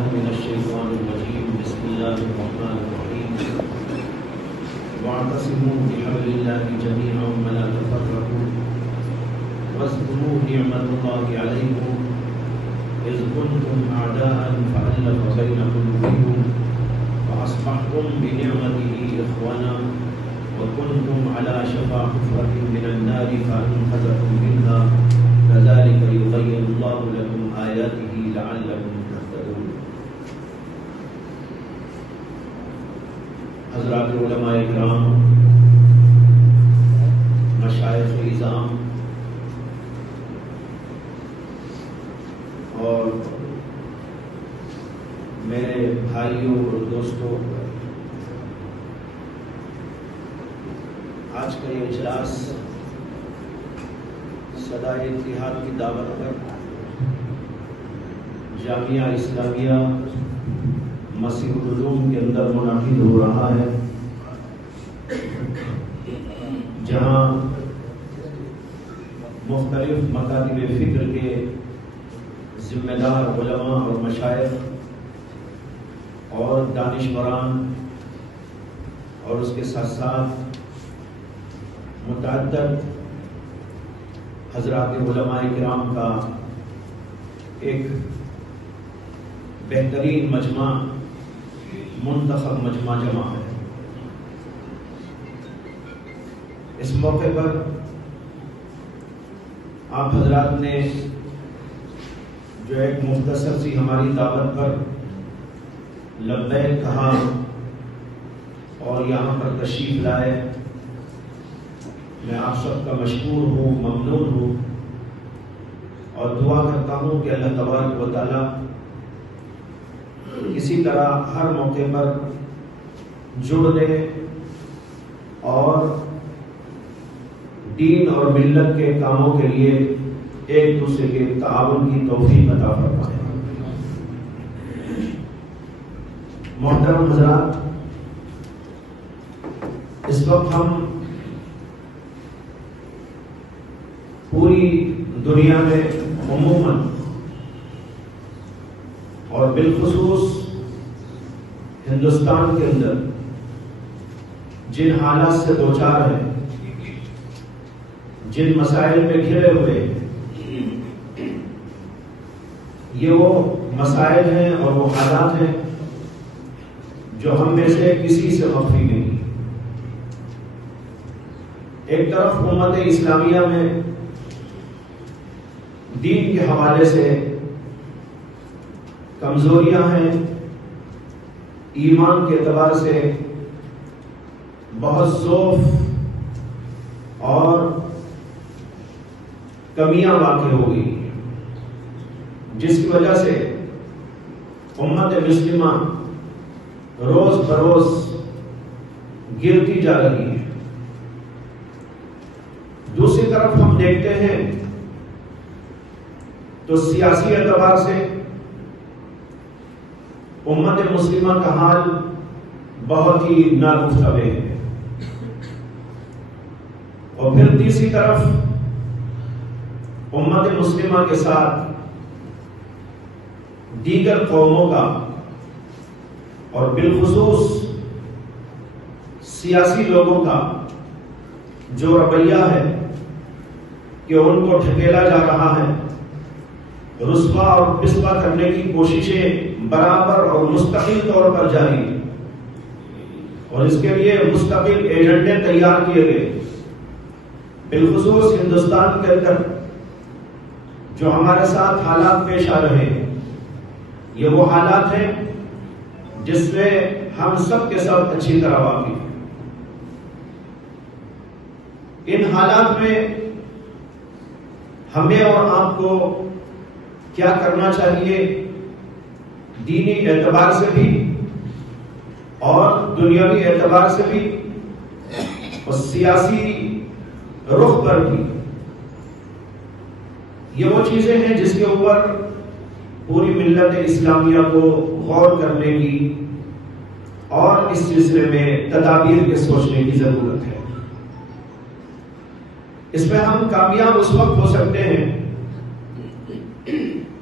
بالله من الشيطان الرجيم بسم الله الرحمن الرحيم واعتصموا بحبل الله جميعا ولا تفرقوا واذكروا نعمة الله عليكم إذ كنتم أعداء فألف بين قلوبكم فأصبحتم بنعمته إخوانا وكنتم على شفا حفرة من النار فأنقذكم منها كذلك يبين الله لكم آياته لعلكم تهتدون. حضرات علماء کرام، مشائخ اعظام اور میرے بھائیوں اور دوستوں، آج کا یہ اجلاس صدائے اتحاد کی دعوت پر جامعہ اسلامیہ مسیح العلوم کے اندر منعقد ہو رہا ہے، جہاں مختلف مکاتب فکر کے ذمہ دار علماء اور مشائخ اور دانشوران اور اس کے ساتھ ساتھ متعدد حضرات علماء کرام کا ایک بہترین مجمع، منتخب مجمع جمع ہے۔ اس موقع پر آپ حضرات نے جو ایک مختصر سی ہماری دعوت پر لبیک کہا اور یہاں پر تشریف لائے، میں آپ سب کا مشکور ہوں، ممنون ہوں اور دعا کرتا ہوں کہ اللہ تبارک و تعالی اسی طرح ہر موقع پر جڑنے اور دین اور ملت کے کاموں کے لیے ایک دوسرے کے تعاون کی توفیق عطا فرمائے۔ محترم حضرات، اس وقت ہم پوری دنیا میں عموماً اور بالخصوص ہندوستان کے اندر جن حالات سے دوچار ہیں، جن مسائل میں گھرے ہوئے، یہ وہ مسائل ہیں اور وہ حالات ہیں جو ہم میں سے کسی سے مخفی نہیں۔ ایک طرف امت اسلامیہ میں دین کے حوالے سے کمزوریاں ہیں، ایمان کے اعتبار سے بہت ضعف اور کمیاں واقع ہو گئی، جس کی وجہ سے امت مسلمہ روز بروز گرتی جا رہی ہے۔ دوسری طرف ہم دیکھتے ہیں تو سیاسی اعتبار سے امت مسلمہ کا حال بہت ہی ناگفتگو ہے، اور پھر تیسری طرف امت مسلمہ کے ساتھ دیگر قوموں کا اور بالخصوص سیاسی لوگوں کا جو رویہ ہے کہ ان کو ڈھکیلا جا رہا ہے، رسوا اور پسوا کرنے کی کوششیں برابر اور مستقل طور پر جاری ہیں، اور اس کے لیے مستقل ایجنڈے تیار کیے گئے۔ بالخصوص ہندوستان کے اندر جو ہمارے ساتھ حالات پیش آ رہے ہیں، یہ وہ حالات ہیں جس میں ہم سب کے سب اچھی طرح واقف ہیں۔ ان حالات میں ہمیں اور آپ کو کیا کرنا چاہیے، دینی اعتبار سے بھی اور دنیاوی اعتبار سے بھی اور سیاسی رخ پر بھی، یہ وہ چیزیں ہیں جس کے اوپر پوری ملت اسلامیہ کو غور کرنے کی اور اس سلسلے میں تدابیر کے سوچنے کی ضرورت ہے۔ اس میں ہم کامیاب اس وقت ہو سکتے ہیں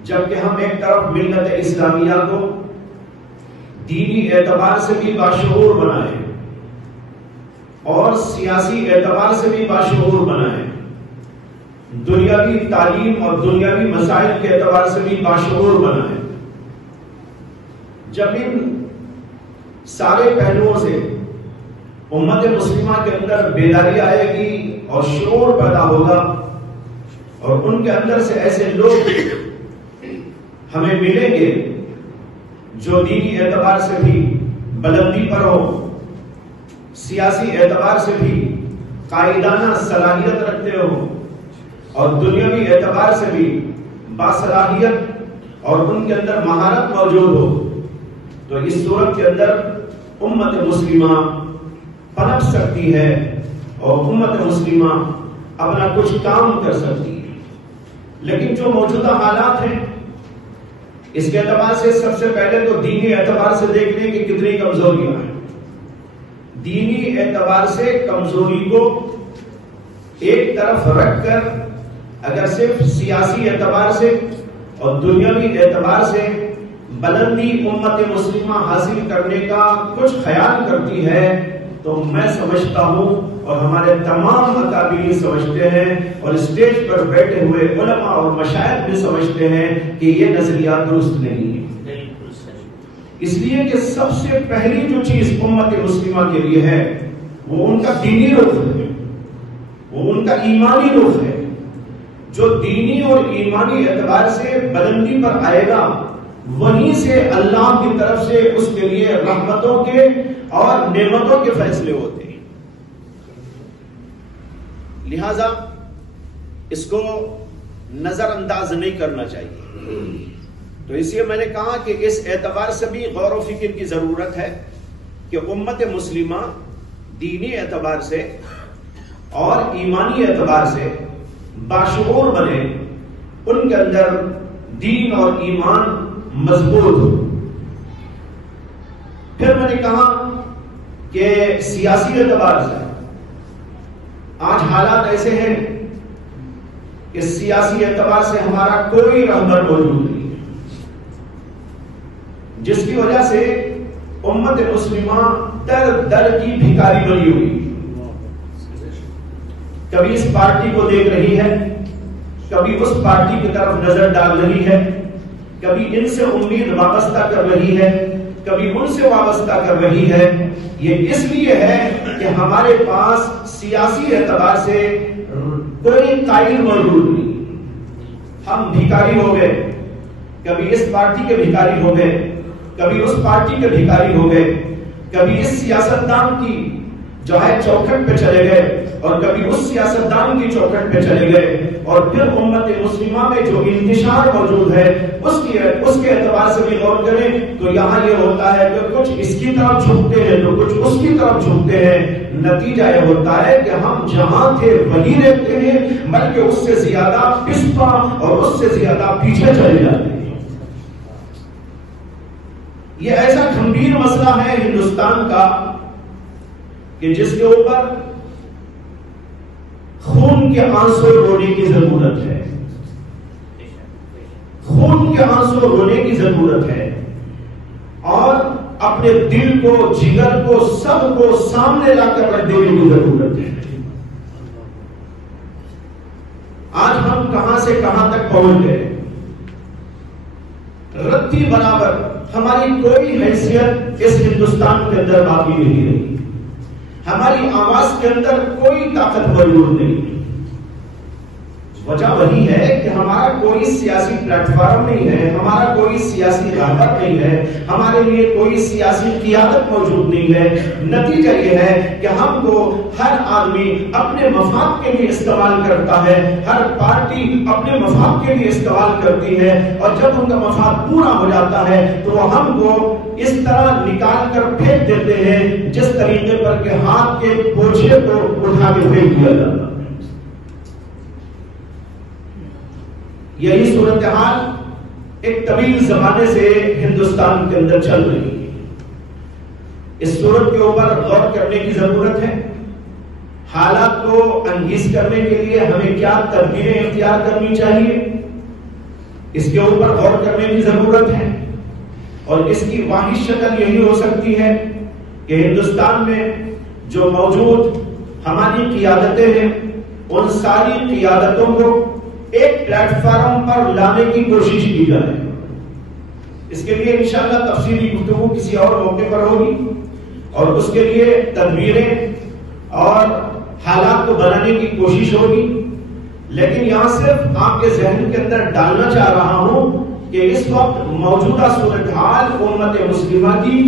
جبکہ ہم ایک طرف ملت اسلامیہ کو دینی اعتبار سے بھی باشعور بنائے اور سیاسی اعتبار سے بھی باشعور بنائے، دنیاوی تعلیم اور دنیاوی مسائل کے اعتبار سے بھی باشعور بنائے۔ جب ان سارے پہلوؤں سے امت مسلمہ کے اندر بیداری آئے گی اور شعور پیدا ہوگا، اور ان کے اندر سے ایسے لوگ ہمیں ملیں گے جو دینی اعتبار سے بھی بلندی پر ہو، سیاسی اعتبار سے بھی قائدانہ صلاحیت رکھتے ہو، اور دنیاوی اعتبار سے بھی باصلاحیت اور ان کے اندر مہارت موجود ہو، تو اس صورت کے اندر امت مسلمہ پنپ سکتی ہے اور امت مسلمہ اپنا کچھ کام کر سکتی ہے۔ لیکن جو موجودہ حالات ہیں اس کے اعتبار سے سب سے پہلے تو دینی اعتبار سے دیکھ لیں کہ کتنی کمزوریاں ہیں۔ دینی اعتبار سے کمزوری کو ایک طرف رکھ کر اگر صرف سیاسی اعتبار سے اور دنیاوی اعتبار سے بلندی امت مسلمہ حاصل کرنے کا کچھ خیال کرتی ہے، تو میں سمجھتا ہوں اور ہمارے تمام اکابرین سمجھتے ہیں اور اسٹیج پر بیٹھے ہوئے علماء اور مشائخ بھی سمجھتے ہیں کہ یہ نظریہ درست نہیں ہے۔ اس لیے کہ سب سے پہلی جو چیز امت مسلمہ کے لیے ہے وہ ان کا دینی رخ ہے، وہ ان کا ایمانی رخ ہے۔ جو دینی اور ایمانی اعتبار سے بلندی پر آئے گا، وہیں سے اللہ کی طرف سے اس کے لیے رحمتوں کے اور نعمتوں کے فیصلے ہوتے ہیں۔ لہذا اس کو نظر انداز نہیں کرنا چاہیے۔ تو اس لیے میں نے کہا کہ اس اعتبار سے بھی غور و فکر کی ضرورت ہے کہ امت مسلمہ دینی اعتبار سے اور ایمانی اعتبار سے باشعور بنے، ان کے اندر دین اور ایمان مضبوط ہو۔ پھر میں نے کہا کہ سیاسی اعتبار سے آج حالات ایسے ہیں کہ سیاسی اعتبار سے ہمارا کوئی رہبر موجود نہیں، جس کی وجہ سے امت مسلمہ در در کی بھکاری بنی ہوئی، کبھی اس پارٹی کو دیکھ رہی ہے، کبھی اس پارٹی کی طرف نظر ڈال رہی ہے، کبھی ان سے امید وابستہ کر رہی ہے، کبھی ان سے وابستہ کر رہی ہے۔ یہ اس لیے ہے کہ ہمارے پاس سیاسی اعتبار سے کوئی قائل موجود نہیں، ہم بھکاری ہو گئے، کبھی اس پارٹی کے بھکاری ہو گئے، کبھی اس پارٹی کے بھکاری ہو گئے، کبھی اس سیاستدان کی جو ہے چوکھٹ پہ چلے گئے اور کبھی اس سیاستدان کی چوکھٹ پہ چلے گئے، اور پھر امت مسلمہ میں جو انتشار موجود ہے اس کے اعتبار سے بھی غور کریں تو یہاں یہ ہوتا ہے کہ کچھ اس کی طرف جھکتے ہیں تو کچھ اس کی طرف جھکتے ہیں۔ نتیجہ یہ ہوتا ہے کہ ہم جہاں تھے وہیں رہتے ہیں، بلکہ اس سے زیادہ پسپا اور اس سے زیادہ پیچھے چلے جاتے ہیں۔ یہ ایسا گھمبیر مسئلہ ہے ہندوستان کا کہ جس کے اوپر خون کے آنسو رونے کی ضرورت ہے، خون کے آنسو رونے کی ضرورت ہے، اور اپنے دل کو، جگر کو، سب کو سامنے لا کر رکھ دینے کی ضرورت ہے۔ آج ہم کہاں سے کہاں تک پہنچ گئے، رتی برابر ہماری کوئی حیثیت اس ہندوستان کے اندر باقی نہیں رہی، ہماری آواز کے اندر کوئی طاقت موجود نہیں۔ وجہ وہی ہے کہ ہمارا کوئی سیاسی پلیٹ فارم نہیں ہے، ہمارا کوئی سیاسی رہبر نہیں ہے، ہمارے لیے کوئی سیاسی قیادت موجود نہیں ہے۔ نتیجہ یہ ہے کہ ہم کو ہر آدمی اپنے مفاد کے لیے استعمال کرتا ہے، ہر پارٹی اپنے مفاد کے لیے استعمال کرتی ہے، اور جب ان کا مفاد پورا ہو جاتا ہے تو وہ ہم کو اس طرح نکال کر پھینک دیتے ہیں جس طریقے پر کہ ہاتھ کے بوجھے کو اٹھا کے پھینک دیا جاتا ہے۔ یہی صورتحال ایک طویل زمانے سے ہندوستان کے اندر چل رہی ہے۔ اس صورت کے اوپر غور کرنے کی ضرورت ہے۔ حالات کو انگیز کرنے کے لیے ہمیں کیا تدبیریں اختیار کرنی چاہیے، اس کے اوپر غور کرنے کی ضرورت ہے، اور اس کی واحد شکل یہی ہو سکتی ہے کہ ہندوستان میں جو موجود ہماری قیادتیں ہیں ان ساری قیادتوں کو ایک پلیٹ فارم پر لانے کی کوشش کی جائے. اس کے لیے انشاءاللہ تفصیلی گفتگو کسی اور موقع پر ہوگی اور اس کے لیے تدبیریں اور حالات کو بنانے کی کوشش ہوگی. لیکن یہاں صرف آپ کے ذہن کے اندر ڈالنا چاہ رہا ہوں کہ اس وقت موجودہ صورتحال امت مسلمہ کی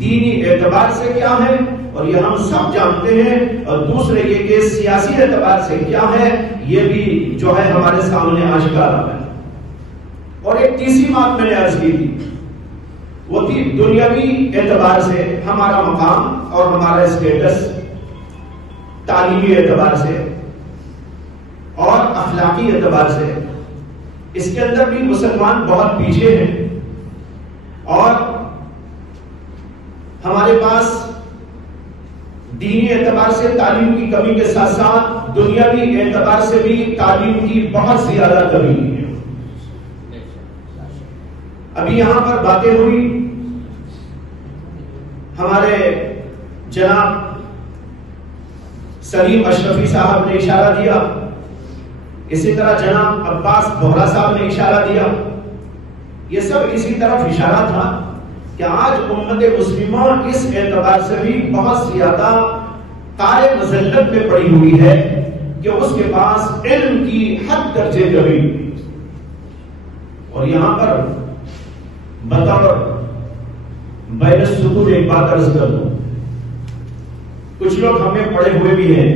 دینی اعتبار سے کیا ہے اور یہ ہم سب جانتے ہیں, اور دوسرے یہ کہ سیاسی اعتبار سے کیا ہے یہ بھی جو ہے ہمارے سامنے آشکارا ہے. اور ایک تیسری بات میں نے عرض کی تھی, وہ تھی دنیاوی اعتبار سے ہمارا مقام اور ہمارا اسٹیٹس, تعلیمی اعتبار سے اور اخلاقی اعتبار سے. اس کے اندر بھی مسلمان بہت پیچھے ہیں اور ہمارے پاس دینی اعتبار سے تعلیم کی کمی کے ساتھ ساتھ دنیاوی اعتبار سے بھی تعلیم کی بہت زیادہ کمی ہے. ابھی یہاں پر باتیں ہوئی, ہمارے جناب سلیم اشرفی صاحب نے اشارہ دیا, اسی طرح جناب عباس بہرا صاحب نے اشارہ دیا. یہ سب اسی طرف اشارہ تھا کہ آج امت مسلمہ اس اعتبار سے بھی بہت زیادہ قائل مذلت میں پڑی ہوئی ہے کہ اس کے پاس علم کی حد درجے کمی. اور یہاں پر بطور بین السطور ایک بات عرض کر دوں, کچھ لوگ ہمیں پڑھے ہوئے بھی ہیں,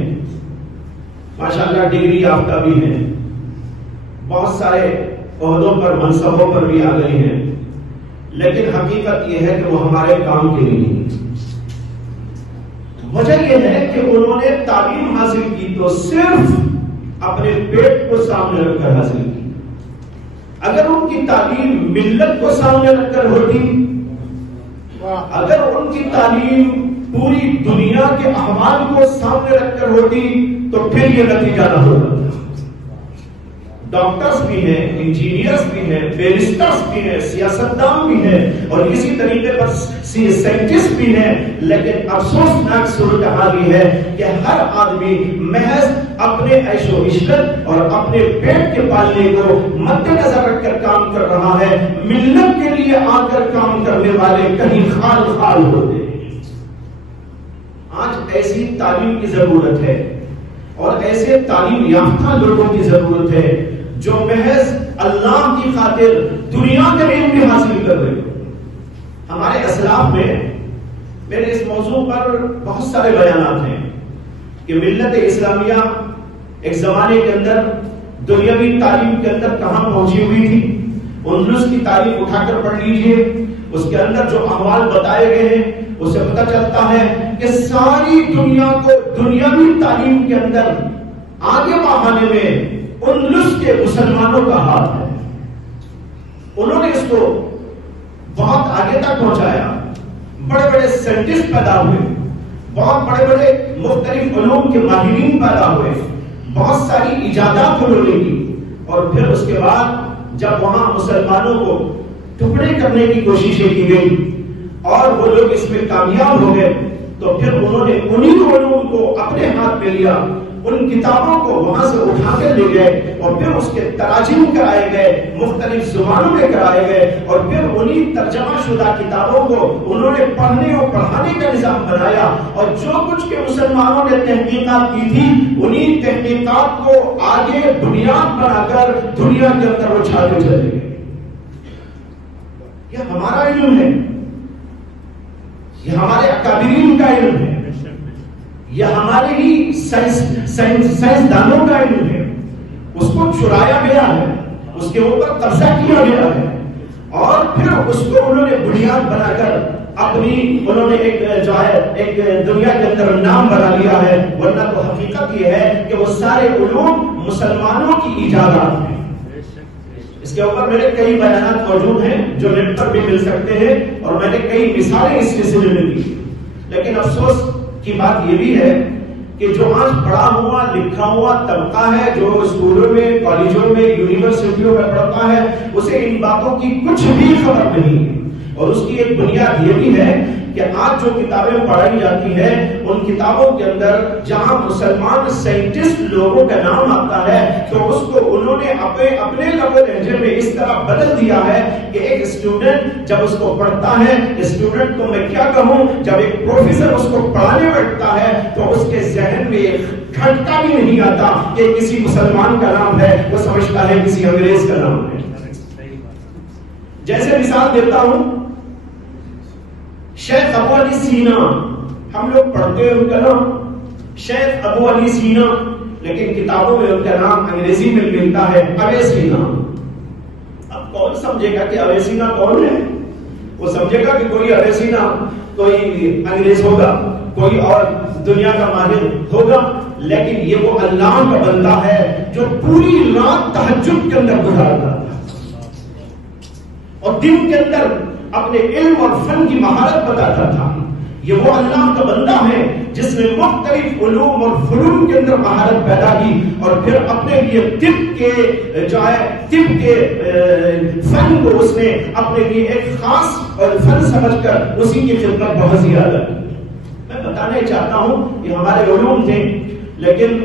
ماشاءاللہ ڈگری یافتہ بھی ہیں, بہت سارے عہدوں پر منصبوں پر بھی آ گئے ہیں, لیکن حقیقت یہ ہے کہ وہ ہمارے کام کے لیے نہیں. وجہ یہ ہے کہ انہوں نے تعلیم حاصل کی تو صرف اپنے پیٹ کو سامنے رکھ کر حاصل کی. اگر ان کی تعلیم ملت کو سامنے رکھ کر ہوتی, اگر ان کی تعلیم پوری دنیا کے احوال کو سامنے رکھ کر ہوتی تو پھر یہ نتیجہ نہ ہوتا. ڈاکٹرز بھی ہیں, انجینئرز بھی ہیں, بیرسٹرز بھی ہیں, سیاستدان بھی ہیں اور اسی طریقے پر سائنٹسٹ بھی ہیں, لیکن افسوسناک صورتحال یہ ہے کہ ہر آدمی محض اپنے عیش و عشرت اور اپنے پیٹ کے پالنے کو مد نظر رکھ کر کام کر رہا ہے. ملت کے لیے آ کر کام کرنے والے کہیں خال خال ہوتے ہیں. آج ایسی تعلیم کی ضرورت ہے اور ایسے تعلیم یافتہ لوگوں کی ضرورت ہے جو محض اللہ کی خاطر دنیا کا علم بھی حاصل کر رہے. ہمارے اسلاف میں میرے اس موضوع پر بہت سارے بیانات ہیں کہ ملت اسلامیہ ایک زمانے کے اندر دنیاوی تعلیم کے اندر کہاں پہنچی ہوئی تھی. اندلس کی تاریخ اٹھا کر پڑھ لیجئے, اس کے اندر جو احوال بتائے گئے ہیں اس سے پتہ چلتا ہے کہ ساری دنیا کو دنیاوی تعلیم کے اندر آگے بڑھانے میں اندلس کے مسلمانوں کا ہاتھ ہے. انہوں نے اس کو بہت آگے تک پہنچایا. بڑے بڑے سائنٹسٹ پیدا ہوئے, بہت بڑے بڑے مختلف علوم کے ماہرین پیدا ہوئے, بہت ساری ایجادات انہوں نے کی. اور پھر اس کے بعد جب وہاں مسلمانوں کو ٹکڑے کرنے کی کوششیں کی گئی اور وہ لوگ اس میں کامیاب ہو گئے تو پھر انہوں نے انہی علوم کو اپنے ہاتھ میں لیا, ان کتابوں کو وہاں سے اٹھا کے لے گئے اور پھر اس کے تراجم کرائے گئے, مختلف زبانوں میں کرائے گئے اور پھر انہی ترجمہ شدہ کتابوں کو انہوں نے پڑھنے اور پڑھانے کا نظام بنایا. اور جو کچھ کے مسلمانوں نے تحقیقات کی تھی انہی تحقیقات کو آگے بنیاد بنا کر دنیا کے اندر وہ چھاتے چلے گئے. یہ ہمارا علم ہے, یہ ہمارے اکابرین کا علم ہے, یہ ہمارے ہی سائنسدانوں کا علم ہے. اس کو چرایا گیا ہے, اس کے اوپر قبضہ کیا گیا ہے اور پھر اس کو انہوں نے بنیاد بنا کر اپنی انہوں نے ایک جو ہے ایک دنیا کے اندر نام بنا لیا ہے. ورنہ تو حقیقت یہ ہے کہ وہ سارے علوم مسلمانوں کی ایجادات ہیں. اس کے اوپر میرے کئی بیانات موجود ہیں جو نیٹ پر بھی مل سکتے ہیں اور میں نے کئی مثالیں اس سلسلے میں دی. لیکن افسوس کی بات یہ بھی ہے کہ جو آج پڑھا ہوا لکھا ہوا طبقہ ہے جو اسکولوں میں, کالجوں میں, یونیورسٹیوں میں پڑھتا ہے, اسے ان باتوں کی کچھ بھی خبر نہیں. اور اس کی ایک بنیاد یہ بھی ہے کہ آج جو کتابیں پڑھائی جاتی ہیں ان کتابوں کے اندر جہاں مسلمان سائنٹسٹ لوگوں کا نام آتا ہے تو اس کو انہوں نے اپنے لب و لہجے میں اس طرح بدل دیا ہے کہ ایک اسٹوڈنٹ جب اس کو پڑھتا ہے، اسٹوڈنٹ کو میں کیا کہوں، جب ایک پروفیسر اس کو پڑھانے بیٹھتا ہے تو اس کے ذہن میں ایک گھنٹا بھی نہیں آتا کہ کسی مسلمان کا نام ہے، وہ سمجھتا ہے کسی انگریز کا نام ہے۔ جیسے مثال دیتا ہوں، شیخ ابو علی سینا، ہم لوگ پڑھتے ہیں ان کا نام شیخ ابو علی سینا، لیکن کتابوں میں ان کا نام انگریزی میں ملتا ہے اویسینا۔ اب کون سمجھے گا کہ اویسینا کون ہے؟ وہ سمجھے گا کہ کوئی اویسینا کوئی انگریز ہوگا، کوئی اور دنیا کا ماہر ہوگا، لیکن یہ وہ اللہ کا بندہ ہے جو پوری رات تہجد کے اندر گزارتا تھا اور دن کے اندر اپنے علم اور فن کی مہارت بتاتا تھا۔ یہ وہ اللہ کا بندہ ہے جس نے مختلف علوم اور فنون کے اندر مہارت پیدا کی اور پھر اپنے لیے طب کے فن کو اس نے اپنے لیے ایک خاص اور فن سمجھ کر اسی کی خدمت بہت زیادہ کی۔ میں بتانا چاہتا ہوں کہ ہمارے علوم تھے، لیکن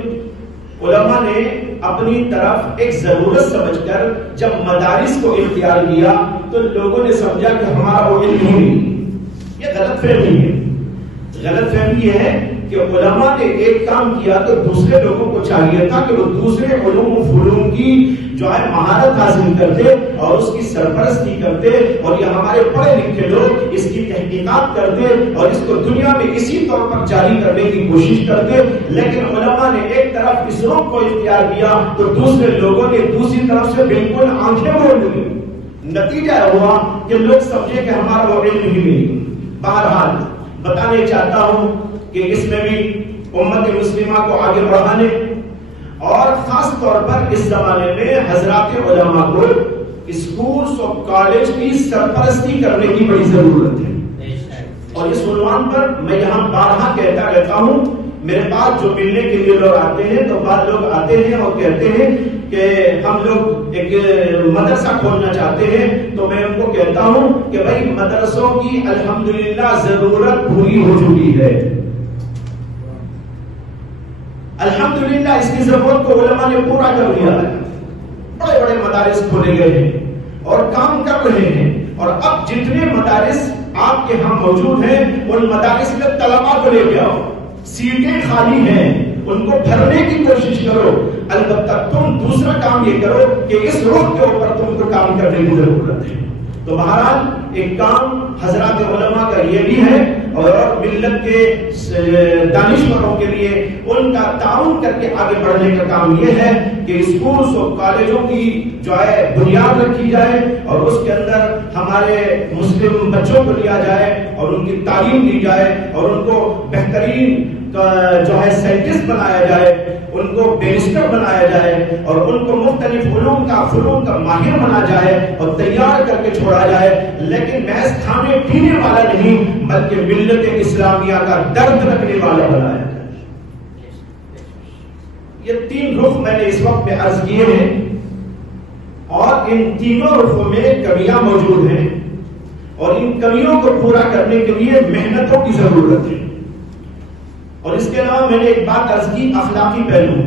علماء نے اپنی طرف ایک ضرورت سمجھ کر جب مدارس کو اختیار کیا تو لوگوں نے سمجھا کہ ہمارا وہ علم ہی نہیں۔ یہ غلط فہمی ہے۔ غلط فہمی یہ ہے کہ علماء نے ایک کام کیا تو دوسرے لوگوں کو چاہیے تھا کہ وہ دوسرے علوم و فنون کی جو ہے مہارت حاصل کرتے اور اس کی سرپرستی کرتے، اور یہ ہمارے پڑھے لکھے لوگ اس کی تحقیقات کرتے اور اس کو دنیا میں اسی طور پر جاری کرنے کی کوشش کرتے۔ لیکن علماء نے ایک طرف اس رخ کو اختیار کیا تو دوسرے لوگوں نے دوسری طرف سے بالکل آنکھیں موڑ لی۔ نتیجہ ہوا کہ لوگ سمجھے کہ ہمارا وہ علم ہی نہیں۔ بہرحال بتانے چاہتا ہوں کہ اس میں بھی امت مسلمہ کو آگے بڑھانے اور خاص طور پر اس زمانے میں حضرات علماء کو اسکولز اور کالج کی سرپرستی کرنے کی بڑی ضرورت ہے۔ اور اس عنوان پر میں یہاں بارہا کہتا رہتا ہوں، میرے پاس جو ملنے کے لیے لوگ آتے ہیں تو بعض لوگ آتے ہیں اور کہتے ہیں کہ ہم لوگ ایک مدرسہ کھولنا چاہتے ہیں، تو میں ان کو کہتا ہوں کہ بھائی مدرسوں کی الحمدللہ ضرورت پوری ہو چکی ہے۔ الحمدللہ اس کی ضرورت کو علماء نے پورا کر لیا ہے۔ بڑے بڑے مدارس کھولے گئے ہیں اور کام کر رہے ہیں، اور اب جتنے مدارس آپ کے ہاں موجود ہیں ان مدارس میں طلباء کو لے کے آؤ، سیٹیں خالی ہیں ان کو بھرنے کی کوشش کرو۔ البتہ تم دوسرا کام یہ کرو کہ اس رخ کے اوپر تم کو کام کرنے کی ضرورت ہے۔ تو بہرحال ایک کام حضرات علماء کا یہ بھی ہے، اور ملت کے دانشوروں کے لیے ان کا تعاون کر کے آگے بڑھنے کا کام یہ ہے کہ اسکولز اور کالجوں کی جو ہے بنیاد رکھی جائے اور اس کے اندر ہمارے مسلم بچوں کو لیا جائے اور ان کی تعلیم دی جائے اور ان کو بہترین جو ہے سائنٹسٹ بنایا جائے، ان کو بیرسٹر بنایا جائے اور ان کو مختلف علوم کا فنون کا ماہر بنا جائے اور تیار کر کے چھوڑا جائے، لیکن محض کھانے پینے والا نہیں بلکہ ملت اسلامیہ کا درد رکھنے والا بنایا جائے۔ یہ تین رخ میں نے اس وقت میں عرض کیے ہیں، اور ان تینوں رخوں میں کمیاں موجود ہیں اور ان کمیوں کو پورا کرنے کے لیے محنتوں کی ضرورت ہے۔ اور اس کے علاوہ میں نے ایک بات عرض کی، اخلاقی پہلو۔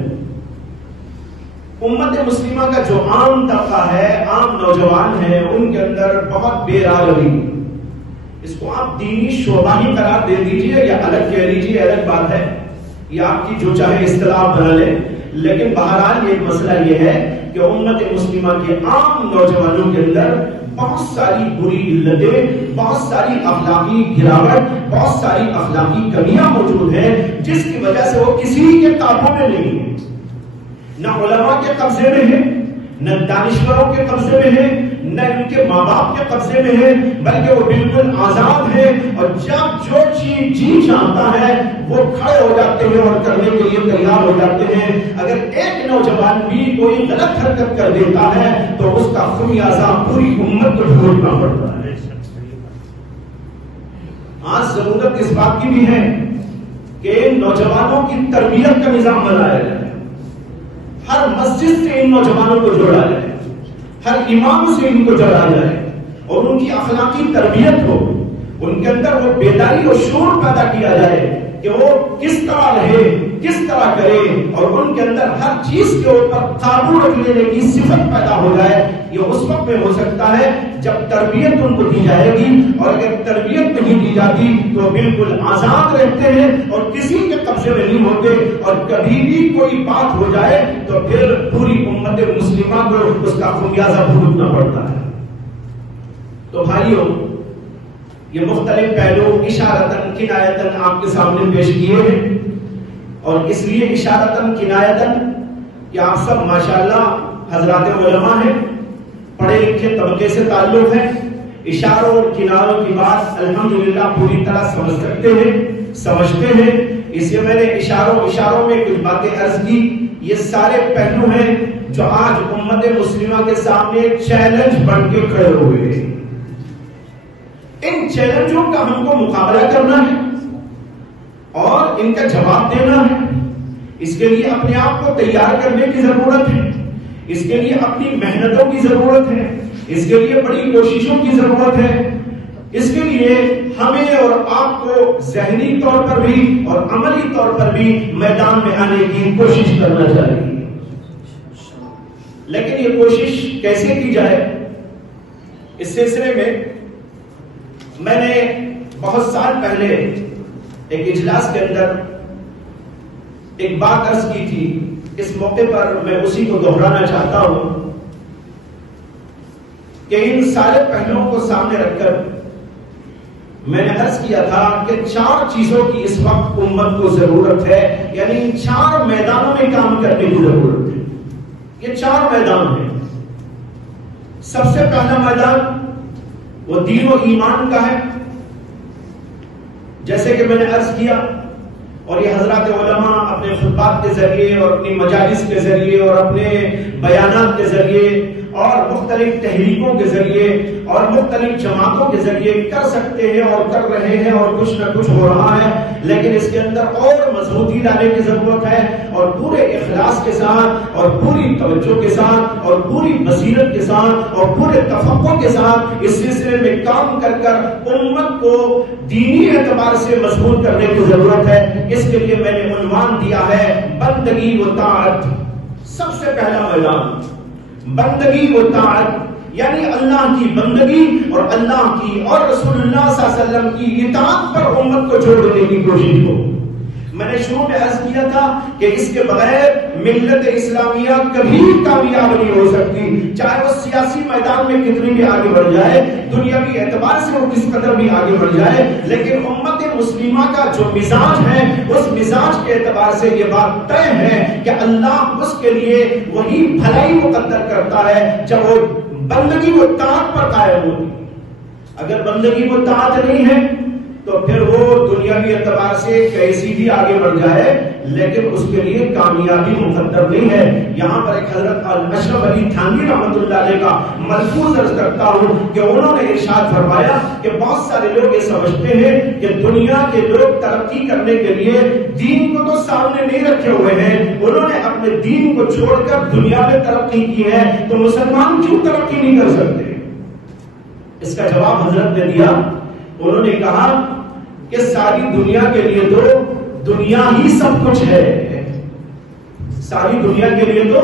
امت مسلمہ کا جو عام طبقہ ہے، عام نوجوان ہیں، ان کے اندر بہت بے راہ روی، اس کو آپ دینی شعبہ ہی قرار دے دیجئے یا الگ کہہ لیجئے، الگ بات ہے، یا آپ کی جو چاہے اصطلاح بنا لیں، لیکن بہرحال یہ مسئلہ یہ ہے کہ امت مسلمہ کے عام نوجوانوں کے اندر بہت ساری بری علتیں، بہت ساری اخلاقی گراوٹ، بہت ساری اخلاقی کمیاں موجود ہیں، جس کی وجہ سے وہ کسی کے قابو میں نہیں ہیں، نہ علماء کے قبضے میں ہیں، نہ دانشوروں کے قبضے میں ہیں، نہ ان کے ماں باپ کے قبضے میں ہیں، بلکہ وہ بالکل آزاد ہیں، اور جب جو چیز جی چاہتا ہے وہ کھڑے ہو جاتے ہیں اور کرنے کے لیے تیار ہو جاتے ہیں۔ اگر ایک نوجوان بھی کوئی غلط حرکت کر دیتا ہے تو اس کا خمیازہ پوری امت کو بھگتنا پڑتا ہے۔ آج ضرورت اس بات کی بھی ہے کہ نوجوانوں کی تربیت کا نظام بنایا جائے، ہر مسجد سے ان نوجوانوں کو جوڑا جائے، ہر امام سے ان کو جوڑا جائے، اور ان کی اخلاقی تربیت ہو، ان کے اندر وہ بیداری اور شعور پیدا کیا جائے کہ وہ کس طرح رہے، کس طرح کرے، اور ان کے اندر ہر چیز کے اوپر قابو رکھ لینے کی صفت پیدا ہو جائے. یہ اس وقت میں ہو سکتا ہے جب تربیت ان کو دی جائے گی، اور اگر تربیت نہیں دی جاتی تو بالکل آزاد رہتے ہیں اور کسی کے قبضے میں نہیں ہوتے، اور کبھی بھی کوئی بات ہو جائے تو پھر پوری امت مسلمہ کو اس کا خمیازہ بھگتنا پڑتا ہے. تو بھائیوں، یہ مختلف پہلو اشارتاً کنایتاً آپ کے سامنے پیش کیے ہیں، اور اس لیے اشارتاً کنایتاً کہ آپ سب ماشاءاللہ حضرات علماء ہیں، پڑھے لکھے طبقے سے تعلق ہے، اشاروں اور کناروں کی بات الحمدللہ پوری طرح سمجھ سکتے ہیں، سمجھتے ہیں. اس لیے میں نے اشاروں میں کچھ باتیں عرض کی. یہ سارے پہلو ہیں جو آج امت مسلمہ کے سامنے چیلنج بن کے کھڑے ہوئے ہیں. ان چیلنجوں کا ہم کو مقابلہ کرنا ہے اور ان کا جواب دینا ہے. اس کے لیے اپنے آپ کو تیار کرنے کی ضرورت ہے، اس کے لیے اپنی محنتوں کی ضرورت ہے، اس کے لیے بڑی کوششوں کی ضرورت ہے. اس کے لیے ہمیں اور آپ کو ذہنی طور پر بھی اور عملی طور پر بھی میدان میں آنے کی کوشش کرنا چاہیے. لیکن یہ کوشش کیسے کی جائے؟ اس سلسلے میں نے بہت سال پہلے ایک اجلاس کے اندر ایک بات عرض کی تھی. اس موقع پر میں اسی کو دہرانا چاہتا ہوں کہ ان سارے پہلوؤں کو سامنے رکھ کر میں نے عرض کیا تھا کہ 4 چیزوں کی اس وقت امت کو ضرورت ہے، یعنی 4 میدانوں میں کام کرنے کی ضرورت ہے. یہ 4 میدان ہیں. سب سے پہلا میدان وہ دین و ایمان کا ہے، جیسے کہ میں نے عرض کیا، اور یہ حضرات علماء اپنے خطبات کے ذریعے اور اپنی مجالس کے ذریعے اور اپنے بیانات کے ذریعے اور مختلف تحریکوں کے ذریعے اور مختلف جماعتوں کے ذریعے کر سکتے ہیں اور کر رہے ہیں، اور کچھ نہ کچھ ہو رہا ہے. لیکن اس کے اندر اور مضبوطی لانے کی ضرورت ہے، اور پورے اخلاص کے ساتھ اور پوری توجہ کے ساتھ اور پوری بصیرت کے ساتھ اور پورے تفقع کے ساتھ اس سلسلے میں کام کر امت کو دینی اعتبار سے مضبوط کرنے کی ضرورت ہے. اس کے لیے میں نے عنوان دیا ہے بندگی و طاعت. سب سے پہلا میدان بندگی و طاعت، یعنی اللہ کی بندگی اور اللہ کی اور رسول اللہ صلی اللہ علیہ وسلم کی اطاعت پر امت کو جوڑنے کی کوشش ہو. میں نے شروع میں عرض کیا تھا کہ اس کے بغیر ملت اسلامیہ کبھی کامیاب نہیں ہو سکتی، چاہے وہ سیاسی میدان میں کتنی بھی آگے بڑھ جائے، دنیاوی اعتبار سے وہ کس قدر بھی آگے بڑھ جائے، لیکن امت مسلمہ کا جو مزاج ہے اس مزاج کے اعتبار سے یہ بات طے ہے کہ اللہ اس کے لیے وہی بھلائی مقدر کرتا ہے جب وہ بندگی و طاعت پر قائم ہوتی. اگر بندگی و طاعت نہیں ہے تو پھر وہ دنیاوی اعتبار سے کیسی بھی آگے بڑھ جائے لیکن اس کے لیے کامیابی مقدر نہیں ہے. یہاں پر ایک حضرت اشرف علی تھانوی رحمۃ اللہ علیہ کا ملفوظ عرض کرتا ہوں کہ انہوں نے ارشاد فرمایا کہ بہت سارے لوگ یہ سمجھتے ہیں کہ دنیا کے لوگ ترقی کرنے کے لیے دین کو تو سامنے نہیں رکھے ہوئے ہیں، انہوں نے اپنے دین کو چھوڑ کر دنیا میں ترقی کی ہے، تو مسلمان کیوں ترقی نہیں کر سکتے؟ اس کا جواب حضرت نے دیا. انہوں نے کہا کہ ساری دنیا کے لیے تو دنیا ہی سب کچھ ہے، ساری دنیا کے لیے تو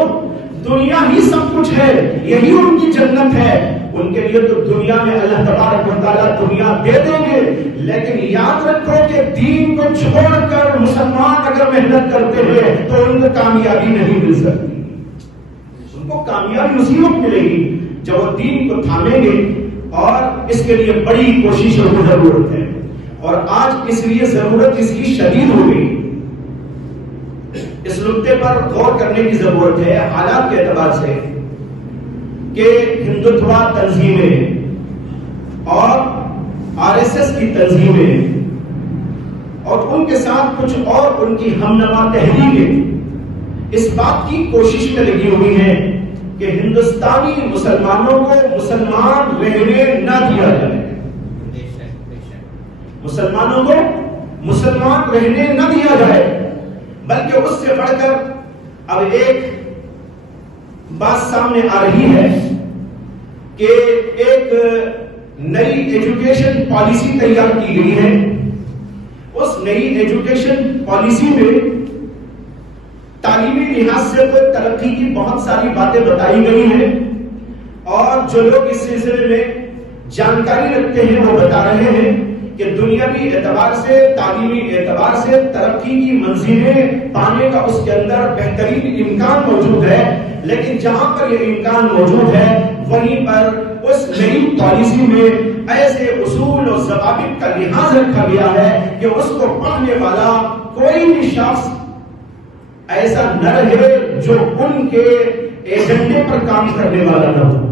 دنیا ہی سب کچھ ہے، یہی ان کی جنت ہے. ان کے لیے تو دنیا میں اللہ تبارک و تعالیٰ دنیا دے دیں گے، لیکن یاد رکھو کہ دین کو چھوڑ کر مسلمان اگر محنت کرتے ہیں تو ان کو کامیابی نہیں مل سکتی. ان کو کامیابی اسی وقت ملے گی جب وہ دین کو تھامیں گے، اور اس کے لیے بڑی کوششوں کی ضرورت ہے. اور آج اس لیے ضرورت اس کی شدید ہو گئی. اس نقطے پر غور کرنے کی ضرورت ہے حالات کے اعتبار سے کہ ہندوتوا تنظیمیں اور RSS کی تنظیمیں اور ان کے ساتھ کچھ اور ان کی ہمنوا تحریکیں اس بات کی کوشش میں لگی ہوئی ہیں کہ ہندوستانی مسلمانوں کو مسلمان رہنے نہ دیا جائے، مسلمانوں کو مسلمان رہنے نہ دیا جائے، بلکہ اس سے بڑھ کر اب ایک بات سامنے آ رہی ہے کہ ایک نئی ایجوکیشن پالیسی تیار کی گئی ہے. اس نئی ایجوکیشن پالیسی میں تعلیمی لحاظ سے تو ترقی کی بہت ساری باتیں بتائی گئی ہیں، اور جو لوگ اس سلسلے میں جانکاری رکھتے ہیں وہ بتا رہے ہیں کہ دنیاوی اعتبار سے، تعلیمی اعتبار سے ترقی کی منزلیں پانے کا اس کے اندر بہترین امکان موجود ہے. لیکن جہاں پر یہ امکان موجود ہے وہیں پر اس نئی پالیسی میں ایسے اصول اور ضوابط کا لحاظ رکھا گیا ہے کہ اس کو پڑھنے والا کوئی بھی شخص ایسا نہ رہے جو ان کے ایجنڈے پر کام کرنے والا نہ ہو.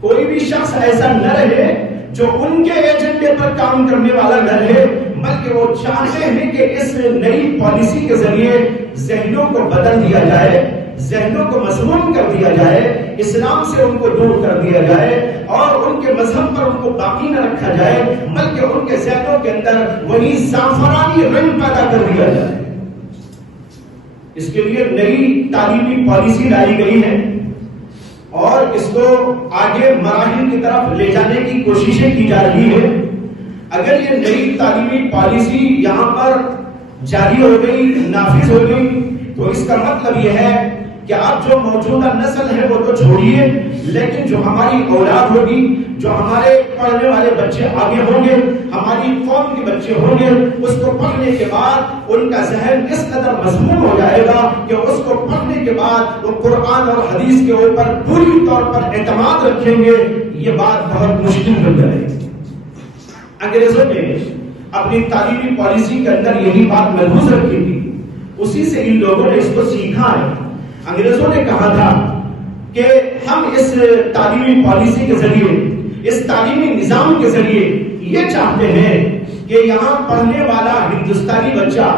کوئی بھی شخص ایسا نہ رہے جو ان کے ایجنڈے پر کام کرنے والا نہ رہے، بلکہ وہ چاہتے ہیں کہ اس نئی پالیسی کے ذریعے ذہنوں کو بدل دیا جائے، ذہنوں کو مسموم کر دیا جائے، اسلام سے ان کو دور کر دیا جائے، اور ان کے مذہب پر ان کو باقی نہ رکھا جائے، بلکہ ان کے ذہنوں کے اندر وہی زعفرانی رنگ پیدا کر دیا جائے. اس کے لیے نئی تعلیمی پالیسی لائی گئی ہے، اور اس کو آگے مراحل کی طرف لے جانے کی کوششیں کی جا رہی ہے. اگر یہ نئی تعلیمی پالیسی یہاں پر جاری ہو گئی، نافذ ہو گئی، تو اس کا مطلب یہ ہے کہ اب جو موجودہ نسل ہے وہ تو چھوڑیے، لیکن جو ہماری اولاد ہوگی، جو ہمارے پڑھنے والے بچے آگے ہوں گے، ہماری قوم کے بچے ہوں گے، اس کو پڑھنے کے بعد ان کا ذہن اس قدر مسموم ہو جائے گا کہ اس کو پڑھنے کے بعد وہ قرآن اور حدیث کے اوپر پوری طور پر اعتماد رکھیں گے. یہ بات بہت مشکل بن جائے گی. انگریزوں نے اپنی تعلیمی پالیسی کے اندر یہی بات محفوظ رکھی تھی، اسی سے ان لوگوں نے اس کو سیکھا ہے. انگریزوں نے کہا تھا کہ ہم اس تعلیمی پالیسی کے ذریعے، اس تعلیمی نظام کے ذریعے یہ چاہتے ہیں کہ یہاں پڑھنے والا ہندوستانی بچہ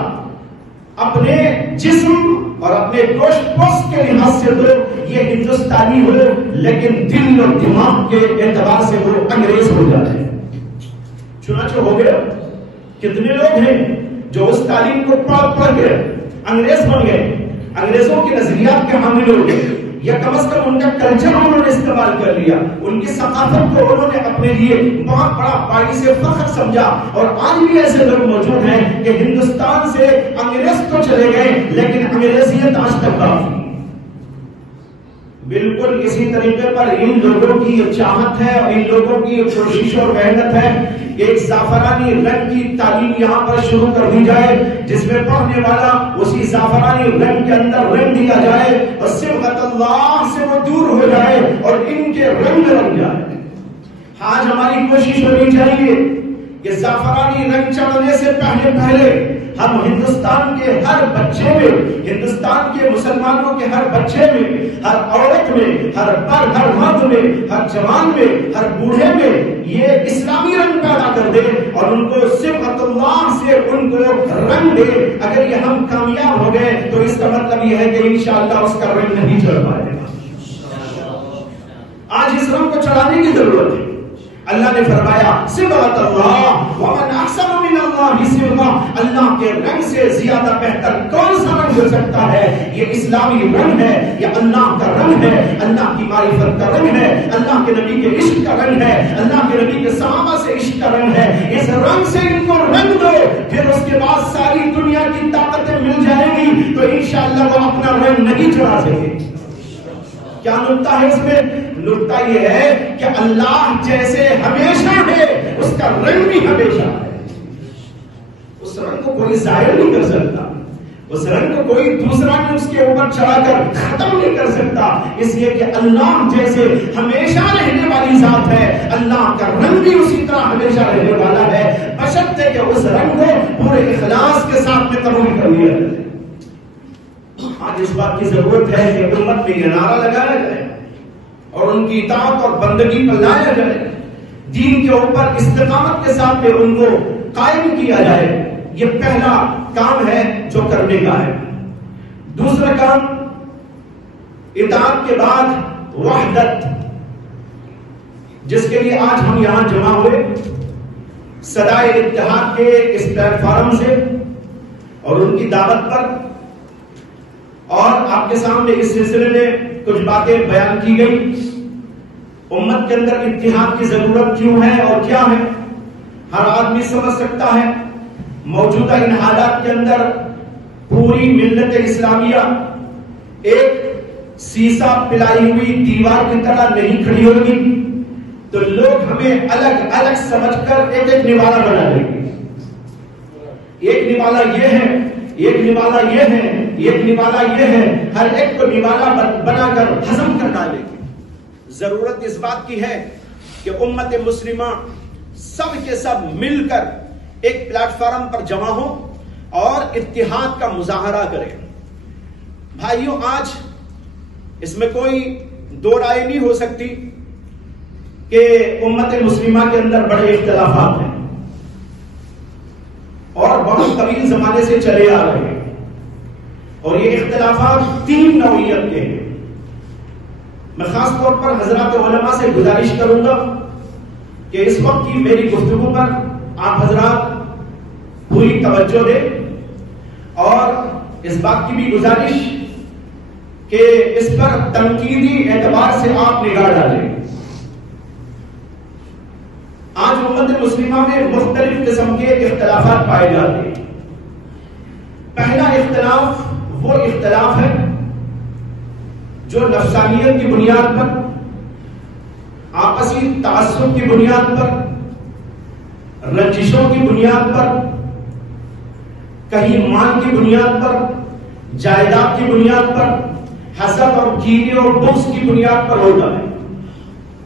اپنے جسم اور اپنے گوشت پوست کے لحاظ سے تو یہ ہندوستانی ہو، لیکن دل اور دماغ کے اعتبار سے وہ انگریز ہو جاتے ہیں. چنانچہ ہو گیا. کتنے لوگ ہیں جو اس تعلیم کو پڑھ کے انگریز بن گئے، انگریزوں کے نظریات کے حامل ہو گئے، یا کم از کم ان کا کلچر انہوں نے استعمال کر لیا، ان کی ثقافت کو انہوں نے اپنے لیے بہت بڑا باعث فخر سمجھا. اور آج بھی ایسے لوگ موجود ہیں کہ ہندوستان سے انگریز تو چلے گئے لیکن انگریزیت آج تک باقی. بالکل اسی طریقے پر ان لوگوں کی چاہت ہے اور ان لوگوں کی کوشش اور محنت ہے کہ ایک زعفرانی رنگ کی تعلیم یہاں پر شروع کر دی جائے، جس میں پڑھنے والا اسی زعفرانی رنگ کے اندر رنگ دیا جائے اور صبغت اللہ سے وہ دور ہو جائے اور ان کے رنگ رنگ جائے. آج ہماری کوشش ہونی چاہیے کہ زعفرانی رنگ چڑھنے سے پہلے ہم ہندوستان کے ہر بچے میں، ہندوستان کے مسلمانوں کے ہر بچے میں، ہر عورت میں، ہر مرد میں، ہر جوان میں، ہر بوڑھے میں یہ اسلامی رنگ پیدا کر دے اور ان کو صبغت اللہ سے ان کو رنگ دے. اگر یہ ہم کامیاب ہو گئے تو اس کا مطلب یہ ہے کہ انشاءاللہ اس کا رنگ نہیں چڑھ پائے گا. آج اس رنگ کو چڑھانے کی ضرورت ہے. اللہ نے فرمایا صبغت اللہ ومن احسن من اللہ صبغہ، اللہ کے رنگ سے زیادہ بہتر کون سا رنگ ہو سکتا ہے؟ یہ اسلامی رنگ ہے، یہ اللہ کا رنگ ہے، اللہ کی معرفت کا رنگ ہے، اللہ کے نبی کے عشق کا رنگ ہے، اللہ کے نبی کے صحابہ سے عشق کا رنگ ہے. اس رنگ سے ان کو رنگ دو، پھر اس کے بعد ساری دنیا کی طاقتیں مل جائیں گی تو انشاءاللہ وہ اپنا رنگ نہیں چڑھا سکے. کیا نقطہ ہے اس میں؟ نقطہ یہ ہے کہ اللہ جیسے ہمیشہ ہے اس کا رنگ بھی ہمیشہ ہے. اس رنگ کو کوئی ظاہر نہیں کر سکتا، اس رنگ کو کوئی دوسرا بھی اس کے اوپر چڑھا کر ختم نہیں کر سکتا. اس لیے کہ اللہ جیسے ہمیشہ رہنے والی ذات ہے، اللہ کا رنگ بھی اسی طرح ہمیشہ رہنے والا ہے، بشرطے کہ اس رنگ کو پورے اخلاص کے ساتھ میں قبول کر لیا جائے. آج اس بات کی ضرورت ہے کہ امت میں یہ نعرہ لگایا جائے اور ان کی اطاعت اور بندگی پر لایا جائے، دین کے اوپر استقامت کے ساتھ میں ان کو قائم کیا جائے. یہ پہلا کام ہے جو کرنے کا ہے. دوسرا کام اطاعت کے بعد وحدت، جس کے لیے آج ہم یہاں جمع ہوئے صدائے اتحاد کے اس پلیٹ فارم سے اور ان کی دعوت پر، اور آپ کے سامنے اس سلسلے میں کچھ باتیں بیان کی گئی. امت کے اندر اتحاد کی ضرورت کیوں ہے اور کیا ہے، ہر آدمی سمجھ سکتا ہے۔ موجودہ ان حالات کے اندر پوری ملت اسلامیہ ایک سیسا پلائی ہوئی دیوار کی طرح نہیں کھڑی ہوگی، تو لوگ ہمیں الگ الگ سمجھ کر ایک ایک نوالا بنا لیں گے۔ ایک نوالا یہ ہے، ایک نوالا یہ ہے، ایک نوالا یہ ہے، ہر ایک کو نوالا بنا کر ہضم کر ڈالیں گے۔ ضرورت اس بات کی ہے کہ امت مسلمہ سب کے سب مل کر ایک پلیٹ فارم پر جمع ہو اور اتحاد کا مظاہرہ کریں۔ بھائیوں، آج اس میں کوئی دو رائے نہیں ہو سکتی کہ امت مسلمہ کے اندر بڑے اختلافات ہیں اور بہت طویل زمانے سے چلے آ رہے ہیں، اور یہ اختلافات تین نوعیت کے ہیں۔ میں خاص طور پر حضرات علماء سے گزارش کروں گا کہ اس وقت کی میری گفتگو پر آپ حضرات پوری توجہ دیں، اور اس بات کی بھی گزارش کہ اس پر تنقیدی اعتبار سے آپ نگاہ ڈالیں۔ آج امت مسلمہ میں مختلف قسم کے اختلافات پائے جاتے ہیں۔ پہلا اختلاف وہ اختلاف ہے جو نفسانیت کی بنیاد پر، آپسی تعصب کی بنیاد پر، رنجشوں کی بنیاد پر، کہیں مال کی بنیاد پر، جائیداد کی بنیاد پر، حسد اور کینے اور بغض کی بنیاد پر ہوتا ہے۔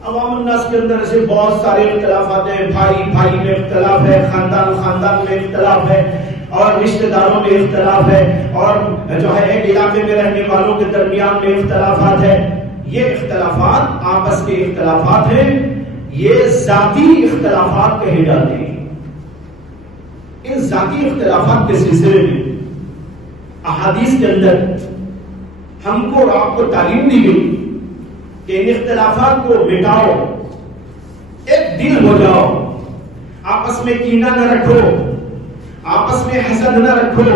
عوام الناس کے اندر ایسے بہت سارے اختلافات ہیں، بھائی بھائی میں اختلاف ہے، خاندان خاندان میں اختلاف ہے، اور رشتہ داروں میں اختلاف ہے، اور جو ہے ایک علاقے میں رہنے والوں کے درمیان میں اختلافات ہے۔ یہ اختلافات آپس کے اختلافات ہیں، یہ ذاتی اختلافات کہے جاتے ہیں۔ ان ذاتی اختلافات کے سلسلے میں احادیث کے اندر ہم کو اور آپ کو تعلیم دی گئی کہ ان اختلافات کو مٹاؤ، ایک دل ہو جاؤ، آپس میں کینہ نہ رکھو، آپس میں حسد نہ رکھو،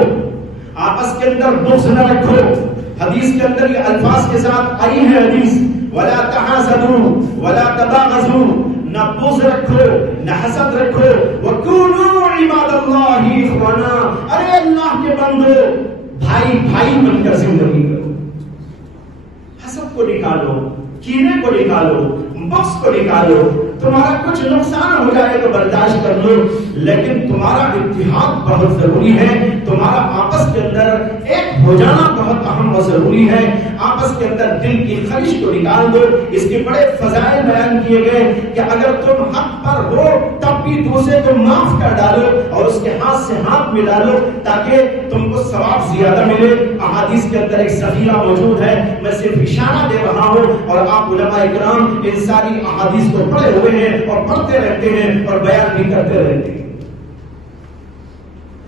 آپس کے اندر بغض نہ رکھو۔ حدیث کے اندر یہ الفاظ کے ساتھ آئی ہے حدیث، وَلَا تَحَاسَدُوا وَلَا تَبَاغَضُوا، نہ بغض رکھو نہ حسد رکھو، وَكُونُوا عِبَادَ اللَّهِ إِخْوَانًا، ارے اللہ کے بندو بھائی بھائی بن کر زندگی کرو۔ حسد کو نکالو، کینے کو نکالو، بغض کو نکالو۔ تمہارا کچھ نقصان ہو جائے تو برداشت کر لو، لیکن تمہارا اتحاد بہت ضروری ہے، تمہارا آپس کے اندر ایک ہو جانا بہت اہم و ضروری ہے۔ آپس کے اندر دل کی خلش کو نکال دو۔ اس کے بڑے فضائل بیان کیے گئے کہ اگر تم حق پر ہو تب بھی دوسرے کو معاف کر ڈالو اور اس کے ہاتھ سے ہاتھ ملا لو تاکہ تم کو ثواب زیادہ ملے۔ احادیث کے اندر ایک ذخیرہ موجود ہے، میں صرف اشارہ دے رہا ہوں، اور آپ علماء اکرام ان ساری احادیث کو پڑھے ہوئے ہیں اور پڑھتے رہتے ہیں اور بیان بھی کرتے رہتے ہیں۔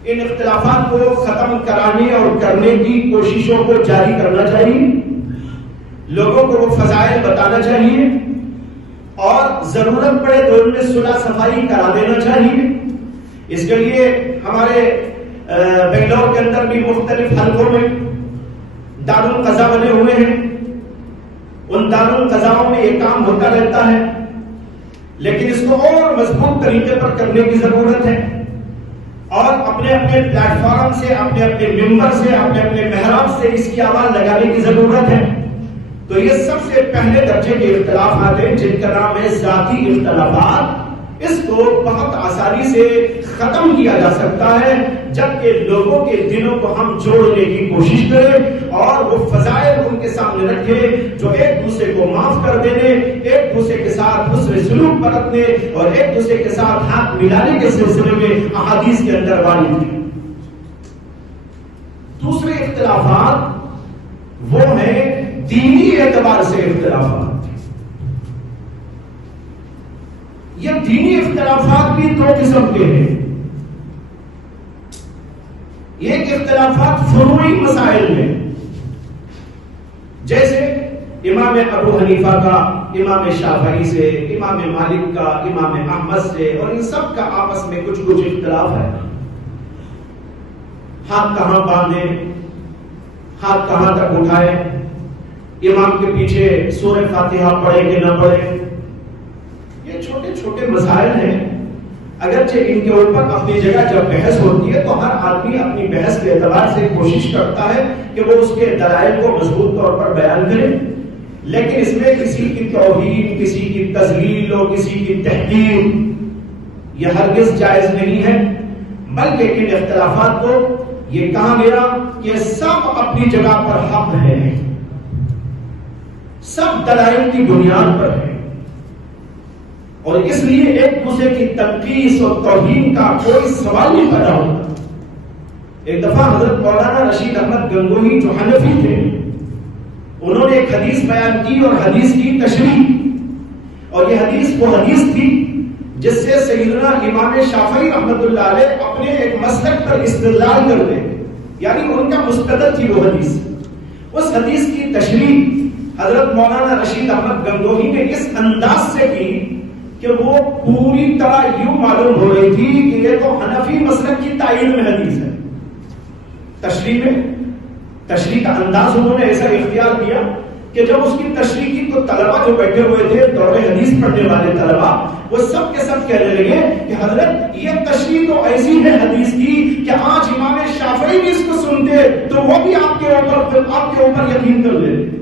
ان اختلافات کو ختم کرانے اور کرنے کی کوششوں کو جاری کرنا چاہیے، لوگوں کو وہ فضائل بتانا چاہیے، اور ضرورت پڑے تو ان میں صلح صفائی کرا دینا چاہیے۔ اس کے لیے ہمارے بنگلور کے اندر بھی مختلف حلقوں میں دارالقضا بنے ہوئے ہیں، ان دارالقضاؤں میں یہ کام ہوتا رہتا ہے، لیکن اس کو اور مضبوط طریقے پر کرنے کی ضرورت ہے، اور اپنے اپنے پلیٹ فارم سے، اپنے اپنے ممبر سے، اپنے اپنے محراب سے اس کی آواز لگانے کی ضرورت ہے۔ تو یہ سب سے پہلے درجے کے اختلافات ہیں جن کا نام ہے ذاتی اختلافات۔ اس کو بہت آسانی سے ختم کیا جا سکتا ہے جبکہ لوگوں کے دلوں کو ہم جوڑنے کی کوشش کریں اور وہ فضائل ان کے سامنے رکھیں جو ایک دوسرے کو معاف کر دینے، ایک دوسرے کے ساتھ حسن سلوک برتنے اور ایک دوسرے کے ساتھ ہاتھ ملانے کے سلسلے میں احادیث کے اندر وارد ہیں۔ دوسرے اختلافات وہ ہیں دینی اعتبار سے اختلافات۔ یہ دینی اختلافات بھی دو قسم کے ہیں۔ ایک اختلافات فروعی مسائل میں، جیسے امام ابو حنیفہ کا امام شافعی سے، امام مالک کا امام احمد سے، اور ان سب کا آپس میں کچھ اختلاف ہے۔ ہاتھ کہاں باندھیں، ہاتھ کہاں تک اٹھائے، امام کے پیچھے سورہ فاتحہ پڑھے کہ نہ پڑھے، یہ چھوٹے چھوٹے مسائل ہیں، اگرچہ ان کے اوپر اپنی جگہ جب بحث ہوتی ہے تو ہر آدمی اپنی بحث کے اعتبار سے کوشش کرتا ہے کہ وہ اس کے دلائل کو مضبوط طور پر بیان کرے، لیکن اس میں کسی کی توہین، کسی کی تذلیل اور کسی کی تحقیر یہ ہرگز جائز نہیں ہے، بلکہ ان اختلافات کو یہ کہا گیا کہ سب اپنی جگہ پر حق ہے، سب دلائل کی بنیاد پر ہے، اور اس لیے ایک دوسرے کی تنقیص اور توہین کا کوئی سوال نہیں پیدا ہوتا۔ ایک دفعہ حضرت مولانا رشید احمد گنگوہی جو حنفی تھے، انہوں نے ایک حدیث بیان کی اور حدیث کی تشریح، اور یہ حدیث وہ حدیث تھی جس سے سیدنا امام شافعی رحمۃ اللہ علیہ اپنے ایک مسلک پر استدلال کرتے ہیں، یعنی ان کا مستدل تھی وہ حدیث۔ اس حدیث کی تشریح حضرت مولانا رشید احمد گنگوہی نے اس انداز سے کی کہ وہ پوری طرح یوں معلوم ہو رہی تھی کہ یہ تو حنفی مسلک کی تائید میں حدیث ہے۔ تشریح کا انداز انہوں نے ایسا اختیار کیا کہ جب اس کی تشریح کی تو طلبہ جو بیٹھے ہوئے تھے دور حدیث پڑھنے والے طلبہ، وہ سب کے سب کہنے لگے کہ حضرت یہ تشریح تو ایسی ہے حدیث کی کہ آج امام شافعی بھی اس کو سنتے تو وہ بھی آپ کے اوپر یقین کر لیتے۔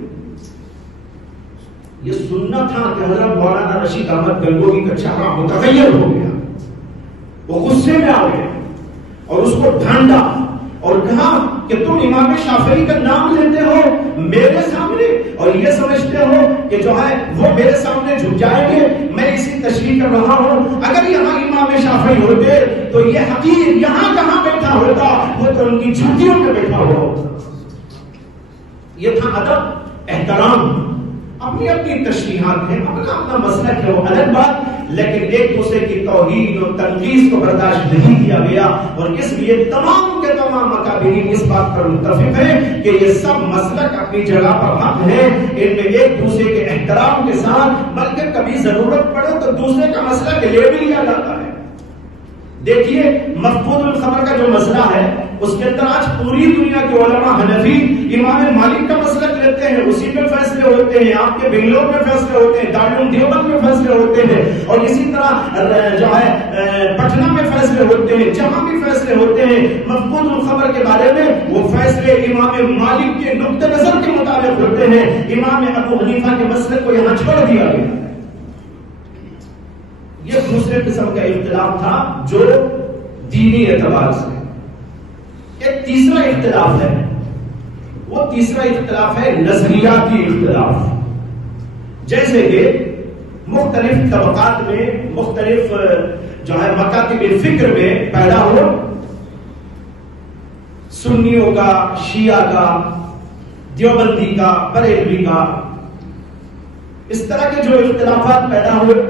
یہ سننا تھا کہ حضرت مولانا رشید احمد گنگوہی کا چہرہ متغیر ہو گیا، وہ غصے میں آ گئے اور اس کو ڈھانڈا اور کہا کہ تم امام شافعی کا نام لیتے ہو میرے سامنے اور یہ سمجھتے ہو کہ جو ہے وہ میرے سامنے جھک جائیں گے، میں اسی تشریح کر رہا ہوں، اگر یہاں امام شافعی ہوتے تو یہ حقیر یہاں کہاں بیٹھا ہوتا، وہ تو ان کی جھوٹیوں میں بیٹھا ہوا ہوتا۔ یہ تھا ادب، احترام، اپنی اپنی تشریحات ہیں، اپنا اپنا مسلک ہے، وہ الگ بات، لیکن ایک دوسرے کی توہین اور تنقیص کو برداشت نہیں کیا گیا، اور اس لیے تمام کے تمام اکابرین اس بات پر متفق ہیں کہ یہ سب مسلک اپنی جگہ پر حق ہے، ان میں ایک دوسرے کے احترام کے ساتھ، بلکہ کبھی ضرورت پڑے تو دوسرے کا مسلک لے بھی لیا جاتا ہے۔ دیکھیے مفقود الخبر کا جو مسئلہ ہے اس کے اندر آج پوری دنیا کے علماء حنفی امام مالک کا مسلک لیتے ہیں، اسی میں فیصلے ہوتے ہیں، آپ کے بنگلور میں فیصلے ہوتے ہیں، دارالعلوم دیوبند میں فیصلے ہوتے ہیں، اور اسی طرح جو ہے پٹنہ میں فیصلے ہوتے ہیں، جہاں بھی فیصلے ہوتے ہیں مفقود الخبر کے بارے میں وہ فیصلے امام مالک کے نقطہ نظر کے مطابق ہوتے ہیں، امام ابو حنیفہ کے مسلک کو یہاں چھوڑ دیا گیا۔ یہ دوسرے قسم کا اختلاف تھا جو دینی اعتبار سے۔ ایک تیسرا اختلاف ہے، وہ تیسرا اختلاف ہے نظریاتی اختلاف، جیسے کہ مختلف طبقات میں، مختلف جو ہے مکاتب فکر میں پیدا ہو، سنیوں کا، شیعہ کا، دیوبندی کا، بریلوی کا، اس طرح کے جو اختلافات پیدا ہوئے،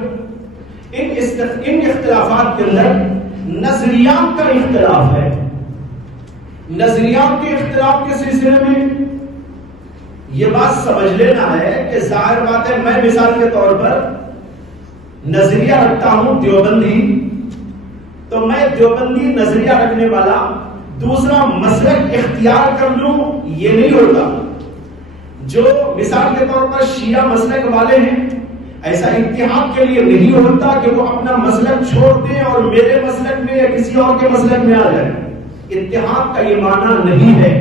ان اختلافات کے اندر نظریات کا اختلاف ہے۔ نظریات کے اختلاف کے سلسلے میں یہ بات سمجھ لینا ہے کہ ظاہر بات ہے، میں مثال کے طور پر نظریہ رکھتا ہوں دیوبندی، تو میں دیوبندی نظریہ رکھنے والا دوسرا مسلک اختیار کر لوں، یہ نہیں ہوتا۔ جو مثال کے طور پر شیعہ مسلک والے ہیں، ایسا اتحاد کے لیے نہیں ہوتا کہ وہ اپنا مسلک چھوڑ دیں اور میرے مسلک میں یا کسی اور کے مسلک میں آ جائے۔ اتحاد کا یہ معنی نہیں ہے۔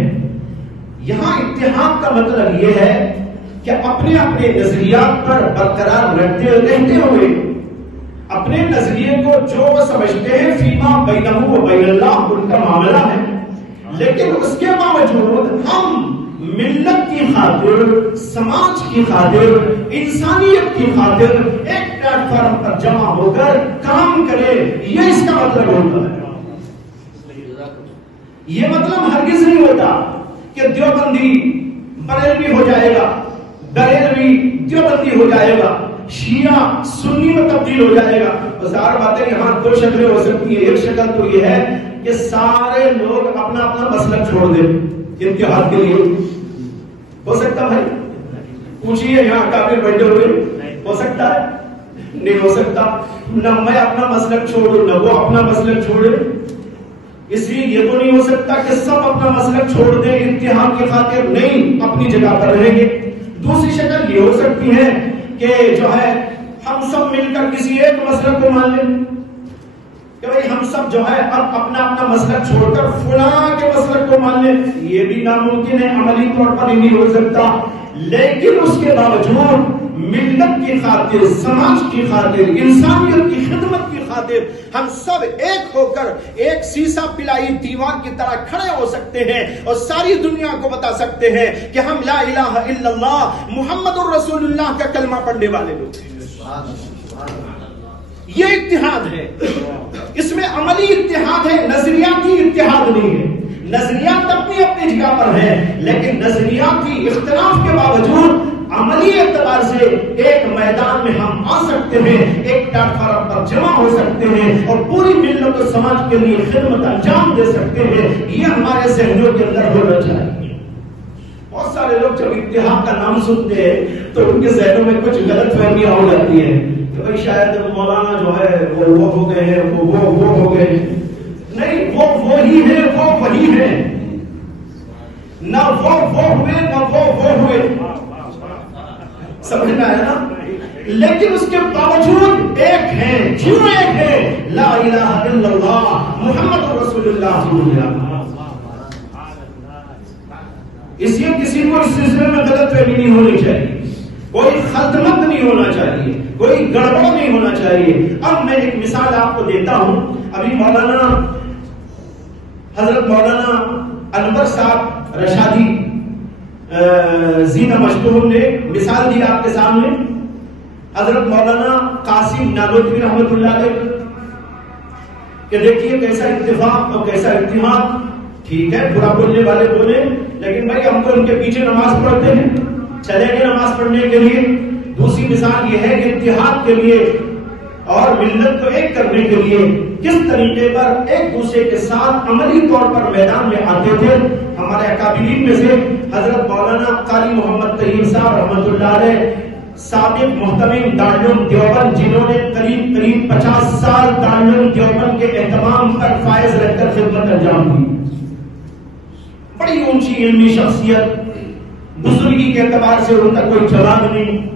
یہاں اتحاد کا مطلب یہ ہے کہ اپنے اپنے نظریات پر برقرار رہتے ہوئے اپنے نظریے کو جو وہ سمجھتے ہیں فیما بینہ و بین اللہ ان کا معاملہ ہے، لیکن اس کے باوجود ہم ملت کی خاطر، سماج کی خاطر، انسانیت کی خاطر ایک پلیٹ فارم پر جمع ہو کر کام کرے، یہ اس کا مطلب ہوتا ہے۔ یہ مطلب ہرگز نہیں ہوتا کہ دیوبندی بریلوی ہو جائے گا، بریلوی دیوبندی ہو جائے گا، شیعہ سنی میں تبدیل ہو جائے گا۔ ظاہر بات ہے یہاں دو شکلیں ہو سکتی ہیں۔ ایک شکل تو یہ ہے کہ سارے لوگ اپنا اپنا مسلک چھوڑ دیں اتحاد کے لیے، ہو سکتا بھائی؟ پوچھئے یہاں کافی بیٹھے ہوئے، ہو سکتا ہے؟ نہیں ہو سکتا۔ نہ میں اپنا مسلک چھوڑوں نہ وہ اپنا مسلک چھوڑے۔ اس لیے یہ تو نہیں ہو سکتا کہ سب اپنا مسلک چھوڑ دیں اتحاد کی خاطر، نہیں، اپنی جگہ پر رہیں گے۔ دوسری شکل یہ ہو سکتی ہے کہ جو ہے ہم سب مل کر کسی ایک مسلک کو مان لیں کہ بھئی ہم سب جو ہے اب اپنا اپنا مسلک چھوڑ کر فلاں کے مسلک کو مان لیں، یہ بھی ناممکن ہے، عملی طور پر نہیں ہو سکتا. لیکن اس کے باوجود ملت کی خاطر، سماج کی خاطر، انسانیت کی خدمت کی خاطر ہم سب ایک ہو کر ایک سیسا پلائی دیوار کی طرح کھڑے ہو سکتے ہیں اور ساری دنیا کو بتا سکتے ہیں کہ ہم لا الہ الا اللہ محمد الرسول اللہ کا کلمہ پڑھنے والے لوگ ہیں. یہ اتحاد ہے، اس میں عملی اتحاد ہے، نظریاتی اتحاد نہیں ہے. نظریات اپنی اپنی جگہ پر ہیں، لیکن نظریاتی اختلاف کے باوجود عملی اعتبار سے ایک میدان میں ہم آ سکتے ہیں، ایک پلیٹ فارم پر جمع ہو سکتے ہیں اور پوری ملت و سماج کے لیے خدمت انجام دے سکتے ہیں. یہ ہمارے ذہنوں کے اندر ہونا چاہیے. بہت سارے لوگ جب اتحاد کا نام سنتے ہیں تو ان کے ذہنوں میں کچھ غلط فہمیاں ہو جاتی ہیں کہ بھائی شاید مولانا جو ہے وہ ہو گئے ہیں، وہ ہو گئے ہیں. نہیں، وہ وہی ہے، وہ وہی ہے. نہ وہ ہوئے نہ وہ ہوئے. سمجھ میں آیا نا؟ لیکن اس کے باوجود ایک ہے. کیوں ایک ہے؟ لا الہ الا اللہ محمد رسول اللہ. اس لیے کسی کو اس سلسلے میں غلط فہمی نہیں ہونی چاہیے، کوئی خلطمت نہیں ہونا چاہیے، کوئی گڑبڑ نہیں ہونا چاہیے. اب میں ایک مثال آپ کو دیتا ہوں. ابھی حضرت مولانا انور صاحب رشادی زینہ مشتوم نے مثال دی آپ کے سامنے. حضرت مولانا قاسم نانوتوی رحمۃ اللہ علیہ کہ دیکھیے کیسا اتفاق اور کیسا اتحاد. ٹھیک ہے، برا بولنے والے بولے، لیکن بھائی ہم تو ان کے پیچھے نماز پڑھتے ہیں، چلے گئے نماز پڑھنے کے لیے. دوسری مثال یہ ہے کہ اتحاد کے لیے اور ملت کو ایک کرنے کے لیے کس طریقے پر ایک دوسرے کے ساتھ عملی طور پر میدان میں آتے تھے. ہمارے اکابرین میں سے حضرت مولانا قاری محمد طیب صاحب رحمۃ اللہ علیہ، سابق محتمم دارالعلوم دیوبند، جنہوں نے قریب 50 سال دارالعلوم دیوبند کے اہتمام پر فائز رہ کر خدمت انجام دی. بڑی اونچی علمی شخصیت، بزرگی کے اعتبار سے ان کا کوئی جواب نہیں،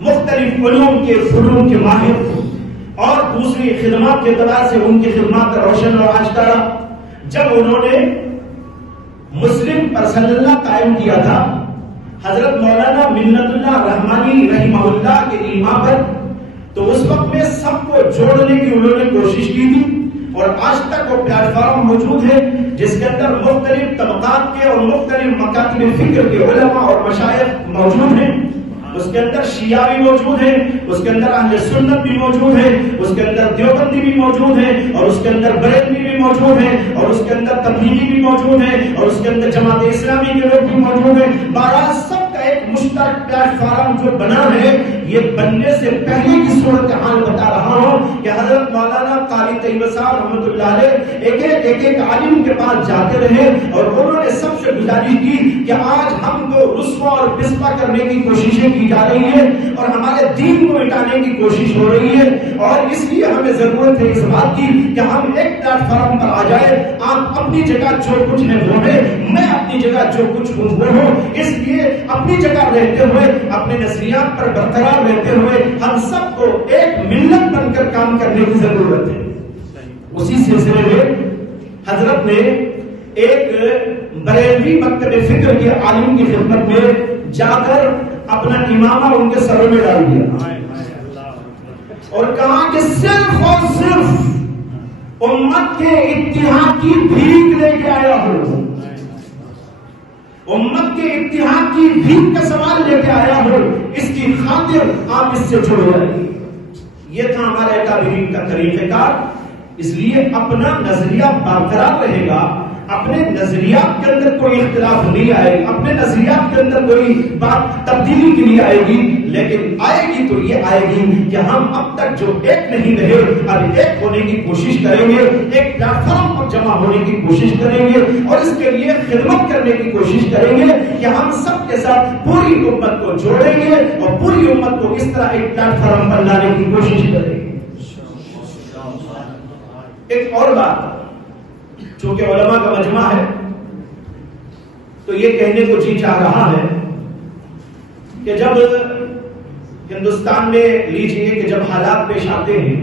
مختلف علوم کے فنون کے ماہر، اور دوسری خدمات کے اعتبار سے ان کی خدمات روشن اور آشکارا. جب انہوں نے مسلم پرسنل لا قائم کیا تھا حضرت مولانا منت اللہ رحمانی رحمہ اللہ کے ایما پر، تو اس وقت میں سب کو جوڑنے کی انہوں نے کوشش کی تھی. اور آج تک وہ پلیٹ فارم موجود ہے جس کے اندر مختلف طبقات کے اور مختلف مکاتب فکر کے علماء اور مشائخ موجود ہیں. اس کے اندر شیعہ بھی موجود ہے، اس کے اندر اہل سنت بھی موجود ہے، اس کے اندر دیوبندی بھی موجود ہے، اور اس کے اندر بریلوی بھی موجود ہے، اور اس کے اندر تبلیغی بھی موجود ہے، اور اس کے اندر جماعت اسلامی کے لوگ بھی موجود ہیں. بہرحال سب کا ایک مشترک پلیٹ فارم جو بنا ہے، یہ بننے سے پہلے کی صورتحال بتا رہا ہوں کہ حضرت مولانا قاری طیب صاحب رحمۃ اللہ علیہ ایک عالم کے پاس جاتے رہے اور انہوں نے سب سے گزارش کی کہ آج ہم کو رسوا اور پسپا کرنے کی کوششیں کی جا رہی ہے اور ہمارے دین کو مٹانے کی کوشش ہو رہی ہے، اور اس لیے ہمیں ضرورت ہے اس بات کی کہ ہم ایک پلیٹ فارم پر آ جائے. آپ اپنی جگہ جو کچھ ہے وہ ہے، میں اپنی جگہ جو کچھ ہوں وہ ہوں. اس لیے اپنی جگہ رہتے ہوئے، اپنے نظریات پر برقرار رہتے ہوئے ہم سب کو ایک ملت بن کر کام کرنے کی ضرورت ہے. اسی سلسلے میں حضرت نے ایک بریلوی مکتب فکر کے عالم کی خدمت میں جا کر اپنا امامہ ان کے سروں میں ڈال دیا اور کہا کہ صرف اور صرف امت کے اتحاد کی بھیک لے کے آیا ہوں، امت کے اتحاد کی بھیک کا سوال لے کے آیا ہوں، اس کی خاطر آپ اس سے جڑ جائیے. یہ تھا ہمارے اکابرین کا طریقہ کار. اس لیے اپنا نظریہ برقرار رہے گا، اپنے نظریات کے اندر کوئی اختلاف نہیں آئے گا، اپنے نظریات کے اندر کوئی بات تبدیلی کے لیے آئے گی، لیکن آئے گی تو یہ آئے گی کہ ہم اب تک جو ایک نہیں رہے اب ایک ہونے کی کوشش کریں گے، ایک پلیٹ فارم پر جمع ہونے کی کوشش کریں گے اور اس کے لیے خدمت کرنے کی کوشش کریں گے کہ ہم سب کے ساتھ پوری امت کو جوڑیں گے اور پوری امت کو اس طرح ایک پلیٹ فارم پر لانے کی کوشش کریں گے. ایک اور بات، چونکہ علماء کا مجمع ہے تو یہ کہنے کو جی چاہ رہا ہے کہ جب ہندوستان میں لیجئے کہ جب حالات پیش آتے ہیں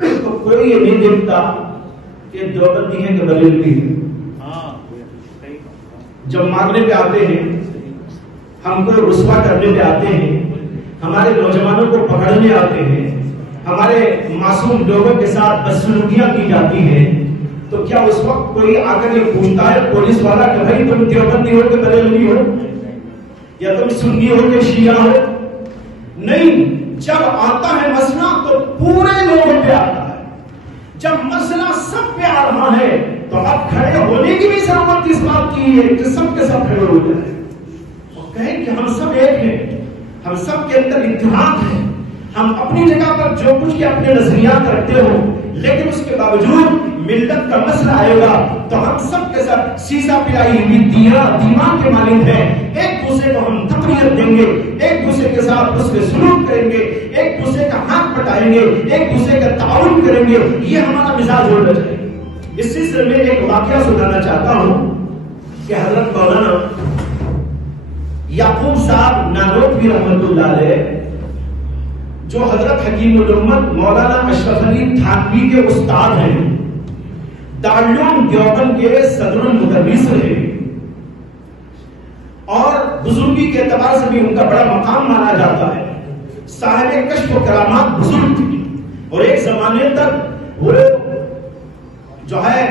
تو کوئی یہ نہیں دیکھتا کہ دیوبندی ہے کہ بریلوی ہے. جب مارنے پہ آتے ہیں، ہم کو رسوا کرنے پہ آتے ہیں، ہمارے نوجوانوں کو پکڑنے آتے ہیں، ہمارے معصوم لوگوں کے ساتھ بدسلوکیاں کی جاتی ہیں، تو کیا اس وقت کوئی آ کر یہ پوچھتا ہے پولیس والا کہ بھائی تم دیوبندی ہو کہ بریلوی ہو، یا تم سنی ہو کہ شیعہ ہو؟ نہیں. جب آتا ہے مسئلہ تو پورے لوگوں پہ آتا ہے. جب مسئلہ سب پہ آ رہا ہے تو اب کھڑے ہونے کی بھی ضرورت اس بات کی ہے کہ سب کے سب کھڑے ہو جائیں اور کہیں کہ ہم سب ایک ہیں، ہم سب کے اندر اتحاد ہے. ہم اپنی جگہ پر جو کچھ کے اپنے نظریات رکھتے ہو، لیکن اس کے باوجود ملت کا مسئلہ آئے گا تو ہم سب کے ساتھ سیسا پلائی ہوئی دیوان کے مالک ہیں. ایک دوسرے کو ہم تقویت دیں گے، ایک دوسرے کے ساتھ حسن سلوک کریں گے، ایک دوسرے کا ہاتھ بٹائیں گے، ایک دوسرے کا تعاون کریں گے. یہ ہمارا مزاج ہونا چاہیے. اس سلسلے میں ایک واقعہ سنانا چاہتا ہوں کہ حضرت مولانا یعقوب صاحب نانوتوی رحمۃ اللہ علیہ، جو حضرت حکیم الامت مولانا اشرف علی تھانوی کے استاد ہیں، دارالعلوم دیوبند کے صدر المدرس رہے، اور بزرگی کے اعتبار سے بھی ان کا بڑا مقام مانا جاتا ہے. صاحب کشف و کرامات بزرگ تھی، اور ایک زمانے تک وہ جو ہے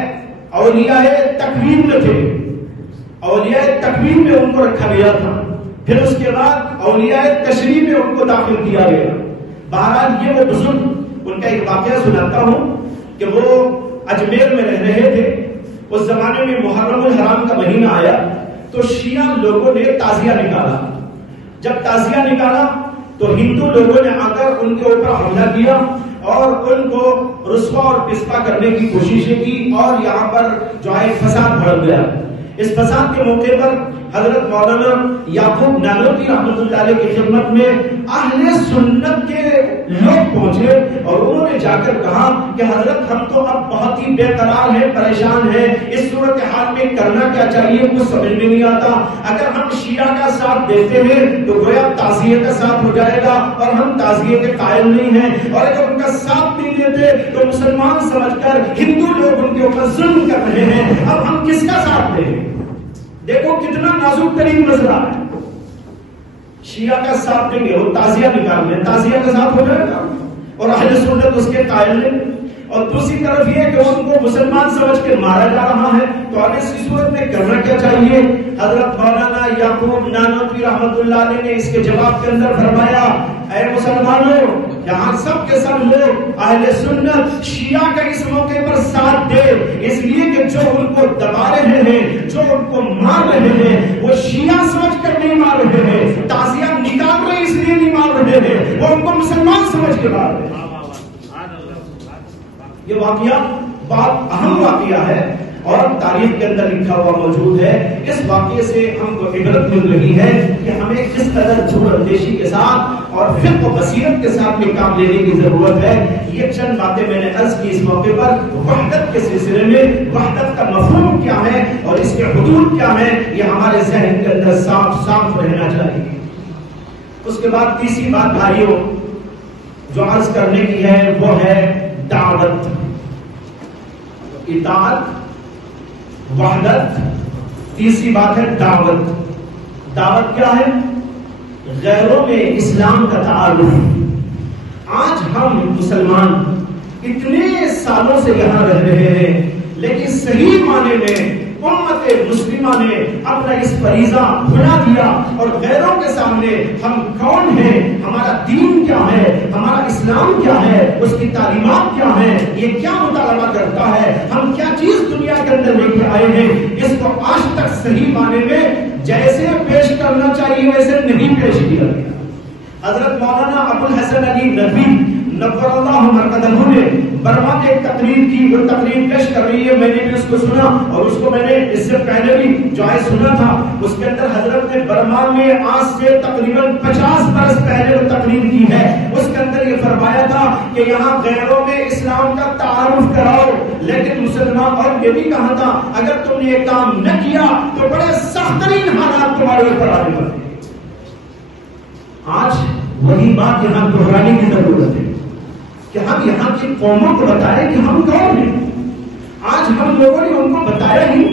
اولیاء تکوین میں تھے. اولیاء تکوین میں ان کو رکھا گیا تھا، پھر اس کے بعد اولیاء تشریح میں ان کو داخل کیا گیا. بہرحال یہ وہ بزرگ، ان کا ایک واقعہ سناتا ہوں کہ وہ اجمیر میں رہ رہے تھے. اس زمانے میں محرم الحرام کا مہینہ آیا تو شیعہ لوگوں نے تعزیہ نکالا. جب تعزیہ نکالا تو ہندو لوگوں نے آ کر ان کے اوپر حملہ کیا اور ان کو رسوا اور پسپا کرنے کی کوششیں کی، اور یہاں پر جو ہے فساد بڑھ گیا. اس فساد کے موقع پر حضرت مولانا یعقوب نانوتوی رحمۃ اللہ علیہ کی خدمت میں اہل سنت کے لوگ پہنچے اور انہوں نے جا کر کہا کہ حضرت ہم تو اب بہت ہی بے قرار ہیں، پریشان ہیں، اس صورتحال میں کرنا کیا چاہیے کچھ سمجھ میں نہیں آتا. اگر ہم شیعہ کا ساتھ دیتے ہیں تو گویا تعزیے کا ساتھ ہو جائے گا اور ہم تعزیے کے قائل نہیں ہیں، اور اگر ان کا ساتھ نہیں دیتے تو مسلمان سمجھ کر ہندو لوگ ان کے اوپر ظلم کر رہے ہیں. اب ہم کس کا ساتھ دیں؟ دیکھو کتنا نازک ترین مسئلہ ہے. شیعہ کا ساتھ دیں گے، وہ تعزیہ نکال لیں، تعزیہ کا ساتھ ہو جائے گا اور اہل سنت اس کے قائل نہیں. اور دوسری طرف یہ کہ ان کو مسلمان سمجھ کے مارا جا رہا ہے، تو اب اس صورت میں کرنا کیا چاہیے؟ حضرت مولانا یعقوب نانوتوی رحمۃ اللہ علیہ نے اس کے جواب کے اندر فرمایا، اے مسلمانوں، یہاں سب کے سب لوگ اہل سنت شیعہ کا اس موقع پر ساتھ دے، اس لیے کہ جو ان کو دبا رہے ہیں، جو ان کو مار رہے ہیں، وہ شیعہ سمجھ کر نہیں مار رہے ہیں، تعزیہ نکال رہے اس لیے نہیں مار رہے ہیں، وہ ان کو مسلمان سمجھ کے مار رہے ہیں. یہ واقعہ بہت اہم واقعہ ہے اور تاریخ کے اندر لکھا ہوا موجود ہے. اس واقعے سے ہم کو عبرت مل رہی ہے کہ ہمیں کس قدر جھوٹ اندیشی کے ساتھ اور فقہ و بصیرت کے ساتھ یہ کام لینے کی ضرورت ہے. یہ چند باتیں میں نے عرض کی اس موقع پر وحدت کے سلسلے میں. وحدت کا مفہوم کیا ہے اور اس کے حدود کیا ہے، یہ ہمارے ذہن کے اندر صاف صاف رہنا چاہیے. اس کے بعد تیسری بات بھائیوں جو عرض کرنے کی ہے وہ ہے دعوت. اطاعت، وحدت، تیسری بات ہے دعوت. دعوت کیا ہے؟ غیروں میں اسلام کا تعارف. آج ہم مسلمان اتنے سالوں سے یہاں رہ رہے ہیں، لیکن صحیح معنی میں امت مسلمہ نے اپنا اس فریضہ بھلا دیا اور غیروں کے سامنے ہم کون ہیں، ہمارا دین کیا ہے، ہمارا اسلام کیا ہے، اس کی تعلیمات کیا ہیں، یہ کیا مطالبہ کرتا ہے، ہم کیا چیز دنیا کے اندر لے کے آئے ہیں، اس کو آج تک صحیح معنی میں جیسے پیش کرنا چاہیے ویسے نہیں پیش کیا گیا. حضرت مولانا ابو الحسن علی ندوی نور اللہ مرقدہ نے برما میں ایک تقریر کی، وہ تقریر پیش کر رہی ہے، میں نے بھی اس کو سنا اور اس کو میں نے اس سے پہلے بھی جو ہے سنا تھا. اس کے اندر حضرت نے برما میں آج سے تقریباً 50 برس پہلے وہ تقریر کی ہے. اس کے اندر یہ فرمایا تھا کہ یہاں غیروں میں اسلام کا تعارف کراؤ، لیکن مسلمان، اور یہ بھی کہا تھا اگر تم نے یہ کام نہ کیا تو بڑے سخت ترین حالات تمہارے اوپر آنے والے. آج وہی بات یہاں دہرانے کی ضرورت ہے کہ ہم یہاں کی قوموں کو بتائیں کہ ہم کون ہیں. آج ہم لوگوں نے ان کو بتایا ہی،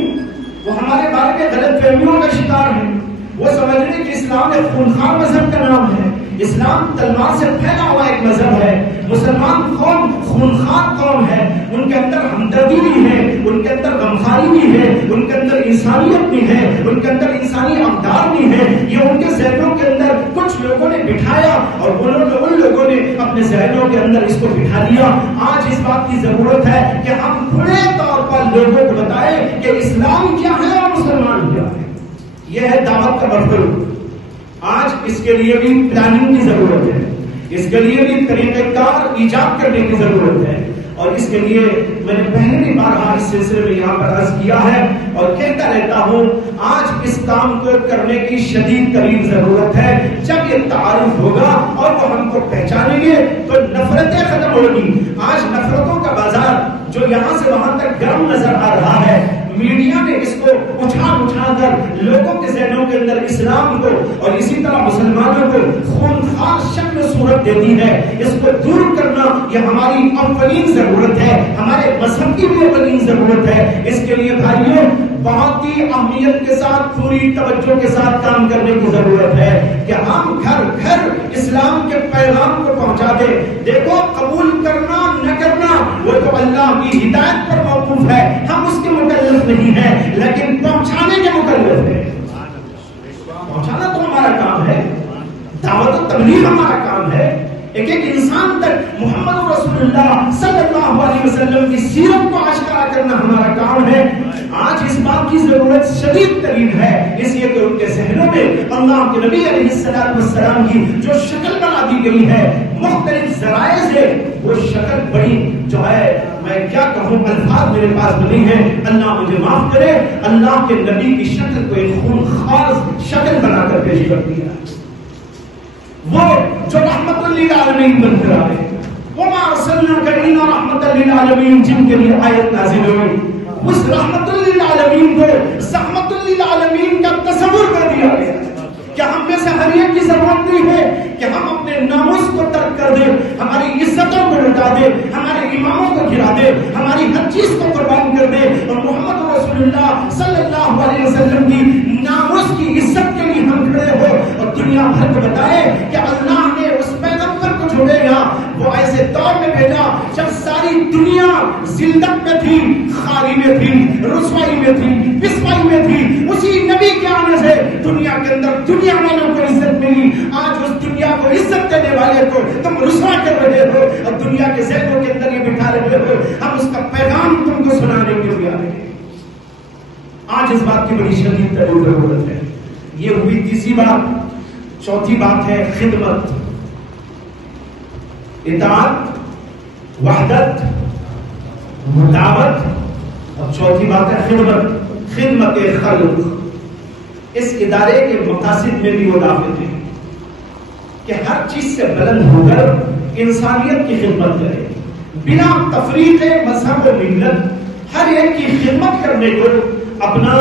وہ ہمارے بارے میں غلط فہمیوں کا شکار ہیں. وہ سمجھ رہے کہ اسلام ایک خونخوار مذہب کا نام ہے، اسلام تلوار سے پھیلا ہوا ایک مذہب ہے. مسلمان قوم خونخوار قوم ہے، ان کے اندر ہمدردی بھی ہے، ان کے اندر غمخواری بھی ہے، ان کے اندر انسانیت بھی ہے، ان کے اندر انسانی اقدار بھی ہے. یہ ان کے ذہنوں کے اندر کچھ لوگوں نے بٹھایا اور ان لوگوں نے اپنے ذہنوں کے اندر اس کو بٹھا دیا. آج اس بات کی ضرورت ہے کہ ہم کھلے طور پر لوگوں کو بتائیں کہ اسلام کیا ہے اور مسلمان کیا ہے. یہ ہے دعوت کا مرحلہ. آج اس کے لیے بھی پلاننگ کی ضرورت ہے، اس کے لیے بھی طریقہ کار ایجاد کرنے کی ضرورت ہے. اور اس کے لیے میں نے پہلے بھی بارہا اس سلسلے میں یہاں پر عرض کیا ہے اور کہتا رہتا ہوں، آج اس کام کو کرنے کی شدید ترین ضرورت ہے. جب یہ تعارف ہوگا اور وہ ہم کو پہچانیں گے تو نفرتیں ختم ہوگی. آج نفرتوں کا بازار جو یہاں سے وہاں تک گرم نظر آ رہا ہے، میڈیا نے اس کو اچھا کر لوگوں کے ذہنوں کے اندر اسلام کو اور اسی طرح مسلمانوں کو خونخوار شکل و صورت دیتی ہے. اس کو دور کرنا یہ ہماری اولین ضرورت ہے، ہمارے مذہب کی بھی اولین ضرورت ہے. اس کے لیے بھائیوں بہت ہی اہمیت کے ساتھ پوری توجہ کے ساتھ کام کرنے کی ضرورت ہے کہ ہم گھر گھر اسلام کے پیغام کو پہنچا دیں. دیکھو قبول کرنا نہ کرنا وہ تو اللہ کی ہدایت پر موقوف ہے، ہم اس کے مکلف نہیں ہے، لیکن پہنچانے کے مکلف ہے. پہنچانا تو ہمارا کام ہے، دعوت و تبلیغ ہمارا کام ہے. ایک ایک انسان تک محمد رسول اللہ صلی اللہ علیہ وسلم کی سیرت کو آشکارا کرنا ہمارا کام ہے. آج اس بات کی ضرورت شدید ترین ہے، اس لیے کہ ان کے ذہنوں میں اللہ کے نبی علیہ السلام کی جو شکل بنا دی گئی ہے مختلف ذرائع سے، وہ شکل بڑی جو ہے میں کیا کہوں، الفاظ میرے پاس نہیں ہے، اللہ مجھے معاف کرے. اللہ کے نبی کی شکل کو ایک خونخوار شکل بنا کر پیش کر دیا. وہ جو رحمت للعالمین بن کر آئے، وما ارسلناک الا رحمت للعالمین، جن کے لیے آیت نازل ہوئی، اس رحمت للعالمین کو رحمت للعالمین کا تصور کر دیا گیا. کیا ہم میں سے ہر ایک کی ضرورت نہیں ہے کہ ہم اپنے ناموس کو ترک کر دیں، ہماری عزتوں کو لٹا دیں، ہمارے اماموں کو گرا دیں، ہماری ہر چیز کو قربان کر دیں اور محمد رسول اللہ صلی اللہ علیہ وسلم کی ناموس کی عزت کے لیے ہم کھڑے ہو اور دنیا بھر کو بتائے کہ اللہ نے اس پیغمبر کو چھوڑے گا. وہ ایسے دور میں بھیجا جب ساری دنیا ذلت میں تھی، خالی میں تھی، رسوائی میں تھی، پسوائی میں تھی. اسی نبی کے آنے سے دنیا کے اندر دنیا والوں کو عزت ملی. آج اس دنیا کو عزت دینے والے کو تم رسوا کر رہے ہو اور دنیا کے ذہنوں کے اندر یہ بٹھا رہے ہو. ہم اس کا پیغام تم کو سنانے کے لیے آ رہے ہیں. آج اس بات کی بڑی شدید ضرورت ہے. یہ ہوئی تیسری بات. چوتھی بات ہے خدمت، اطاعت، وحدت، دعوت. اور چوتھی بات ہے خدمت خلق. اس ادارے کے مقاصد میں بھی وہ داخل ہیں کہ ہر چیز سے بلند ہو کر انسانیت کی خدمت کرے، بنا تفریق مذہب و ملت ہر ایک کی خدمت کرنے کو اپنا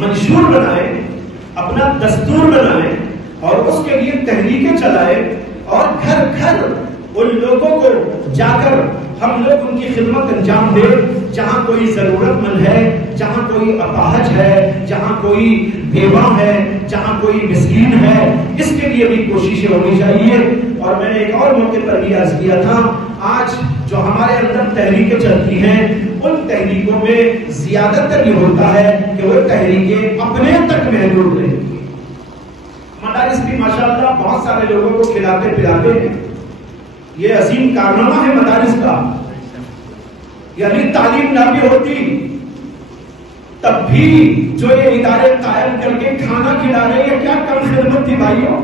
منشور بنائے، اپنا دستور بنائے اور اس کے لیے تحریکیں چلائے اور گھر گھر ان لوگوں کو جا کر ہم لوگ ان کی خدمت انجام دیں جہاں کوئی ضرورت مند ہے، جہاں کوئی اپاہج ہے، جہاں کوئی بیوہ ہے، جہاں کوئی مسکین ہے. اس کے لیے بھی کوششیں ہونی چاہیے. اور میں نے ایک اور موقع پر بھی عرض کیا تھا، آج جو ہمارے اندر تحریکیں چلتی ہیں ان تحریکوں میں زیادہ تر یہ ہوتا ہے کہ وہ تحریکیں اپنے تک محدود رہتی ہیں. مدارس بھی ماشاءاللہ بہت سارے لوگوں کو کھلاتے پلاتے ہیں، یہ عظیم کارنامہ ہے مدارس کا. یعنی تعلیم نہ بھی ہوتی تب بھی جو یہ ادارے قائم کر کے کھانا کھلا رہے ہیں، کیا کم خدمت تھی بھائیوں.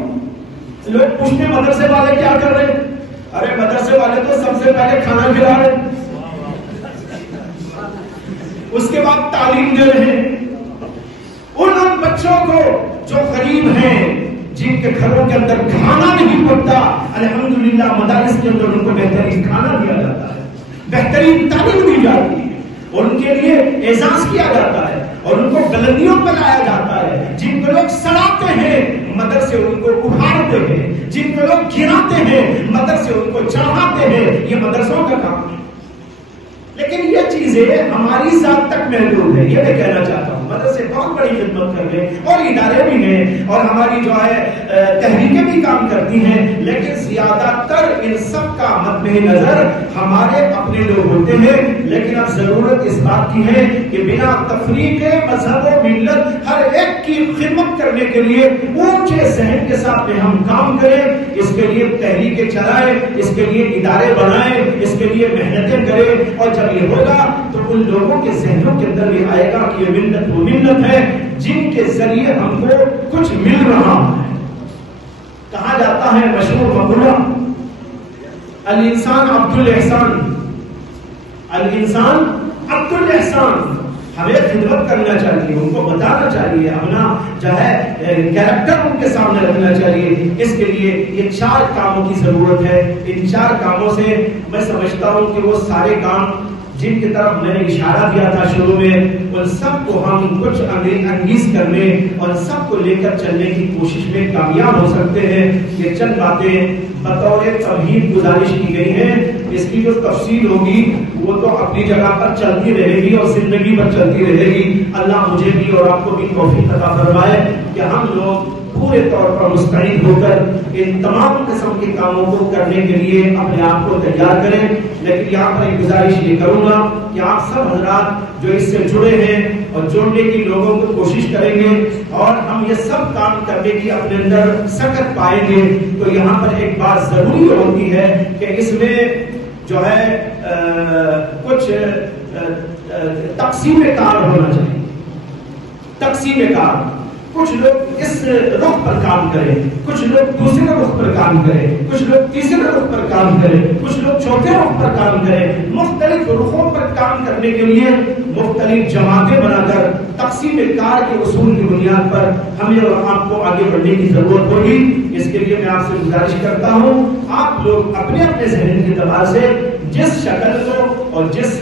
لوگ پوچھتے مدرسے والے کیا کر رہے ہیں؟ ارے مدرسے والے تو سب سے پہلے کھانا کھلا رہے ہیں، اس کے بعد تعلیم دے رہے ہیں. ان بچوں کو جو غریب ہیں، جن کے گھروں کے اندر کھانا نہیں پکتا، الحمدللہ مدارس کے اندر ان کو بہترین کھانا دیا جاتا ہے، بہترین تعلیم دی جاتی ہے. ان کے لیے اعزاز کیا جاتا ہے اور ان کو بلندیوں پہ لایا جاتا ہے. جن کو لوگ سڑاتے ہیں مدرسے ان کو اٹھاتے ہیں، جن کو لوگ گراتے ہیں مدرسے ان کو چڑھاتے ہیں. یہ مدرسوں کا کام ہے. لیکن یہ چیزیں ہماری ذات تک محدود ہے. یہ میں کہنا چاہتا ہوں مدرسے بہت بڑی خدمت کر رہے ہیں اور ادارے بھی ہیں اور ہماری جو ہے تحریکیں بھی کام کرتی ہیں، لیکن زیادہ تر ان سب کا مد نظر ہمارے اپنے لوگ ہوتے ہیں. لیکن اب ضرورت اس بات کی ہے کہ بنا تفریق مذہب و ملت ہر ایک کی خدمت کرنے کے لیے اونچے ذہن کے ساتھ میں ہم کام کریں. اس کے لیے تحریکیں چلائیں، اس کے لیے ادارے بنائیں، اس کے لیے محنتیں کریں. اور جب یہ ہوگا تو ان لوگوں کے ذہنوں کے اندر بھی آئے گا کہ یہ ملت وہ ملت ہے جن کے ذریعے ہم کو کچھ مل رہا ہے. کہا جاتا ہے مشہور مقولہ الانسان عبد الاحسان، الانسان عبد الاحسان. ہمیں خدمت کرنا چاہیے، ان کو بتانا چاہیے، اپنا جو ہے کیریکٹر ان کے سامنے رکھنا چاہیے. اس کے لیے یہ 4 کاموں کی ضرورت ہے. ان 4 کاموں سے میں سمجھتا ہوں کہ وہ سارے کام جن کی طرف میں نے اشارہ کیا تھا شروع میں، ان سب کو ہم کچھ انگیز کرنے اور سب کو لے کر چلنے کی کوشش میں کامیاب ہو سکتے ہیں. یہ چند باتیں بطور تمہید گزارش کی گئی ہیں. اس کی جو تفصیل ہوگی وہ تو اپنی جگہ پر چلتی رہے گی اور زندگی پر چلتی رہے گی. اللہ مجھے بھی اور آپ کو بھی توفیق عطا فرمائے کہ ہم لوگ پورے طور پر مستعد ہو کر ان تمام قسم کے کاموں کو کرنے کے لیے اپنے آپ کو تیار کریں. لیکن یہاں پر ایک گزارش یہ کروں گا کہ آپ سب حضرات جو اس سے جڑے ہیں اور جوڑنے کی لوگوں کو کوشش کریں گے اور ہم یہ سب کام کرنے کی اپنے اندر سکت پائیں گے، تو یہاں پر ایک بات ضروری ہوتی ہے کہ اس میں جو ہے کچھ تقسیم کار ہونا چاہیے. تقسیم کار، کچھ لوگ اس رخ پر کام کریں، کچھ لوگ دوسرے رخ پر کام کریں، کچھ لوگ تیسرے رخ پر کام کریں، کچھ لوگ چوتھے رخ پر کام کریں. مختلف رخوں پر کام کرنے کے لیے مختلف جماعتیں بنا کر تقسیم کار کے اصول کی بنیاد پر ہمیں اور آپ کو آگے بڑھنے کی ضرورت ہوگی. اس کے لیے میں آپ سے گزارش کرتا ہوں آپ لوگ اپنے اپنے ذہن کے اعتبار سے جس شکل کو اور جس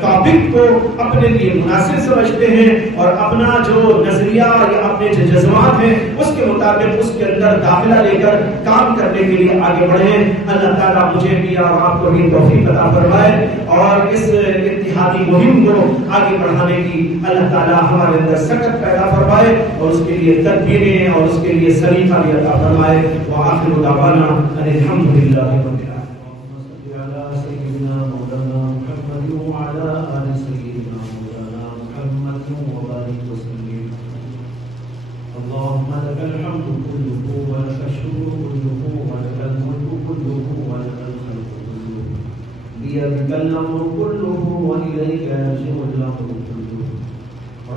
ٹاپک کو اپنے لیے مناسب سمجھتے ہیں اور اپنا جو نظریہ یا اپنے جو جذبات ہیں اس کے مطابق اس کے اندر داخلہ لے کر کام کرنے کے لیے آگے بڑھیں. اللہ تعالیٰ مجھے بھی اور آپ کو بھی توفیق عطا فرمائے اور اس اتحادی مہم کو آگے بڑھانے کی اللہ تعالیٰ ہمارے اندر سکت پیدا فرمائے اور اس کے لیے تدبیریں اور اس کے لیے سلیقہ بھی عطا فرمائے. وآخر دعوانا ان الحمد للہ رب العالمین. اللهم لك الحمد كله ولك الشكر كله ولك الملك كله ولك الخلق كله بيدك الامر كله واليك يرجع الامر كله.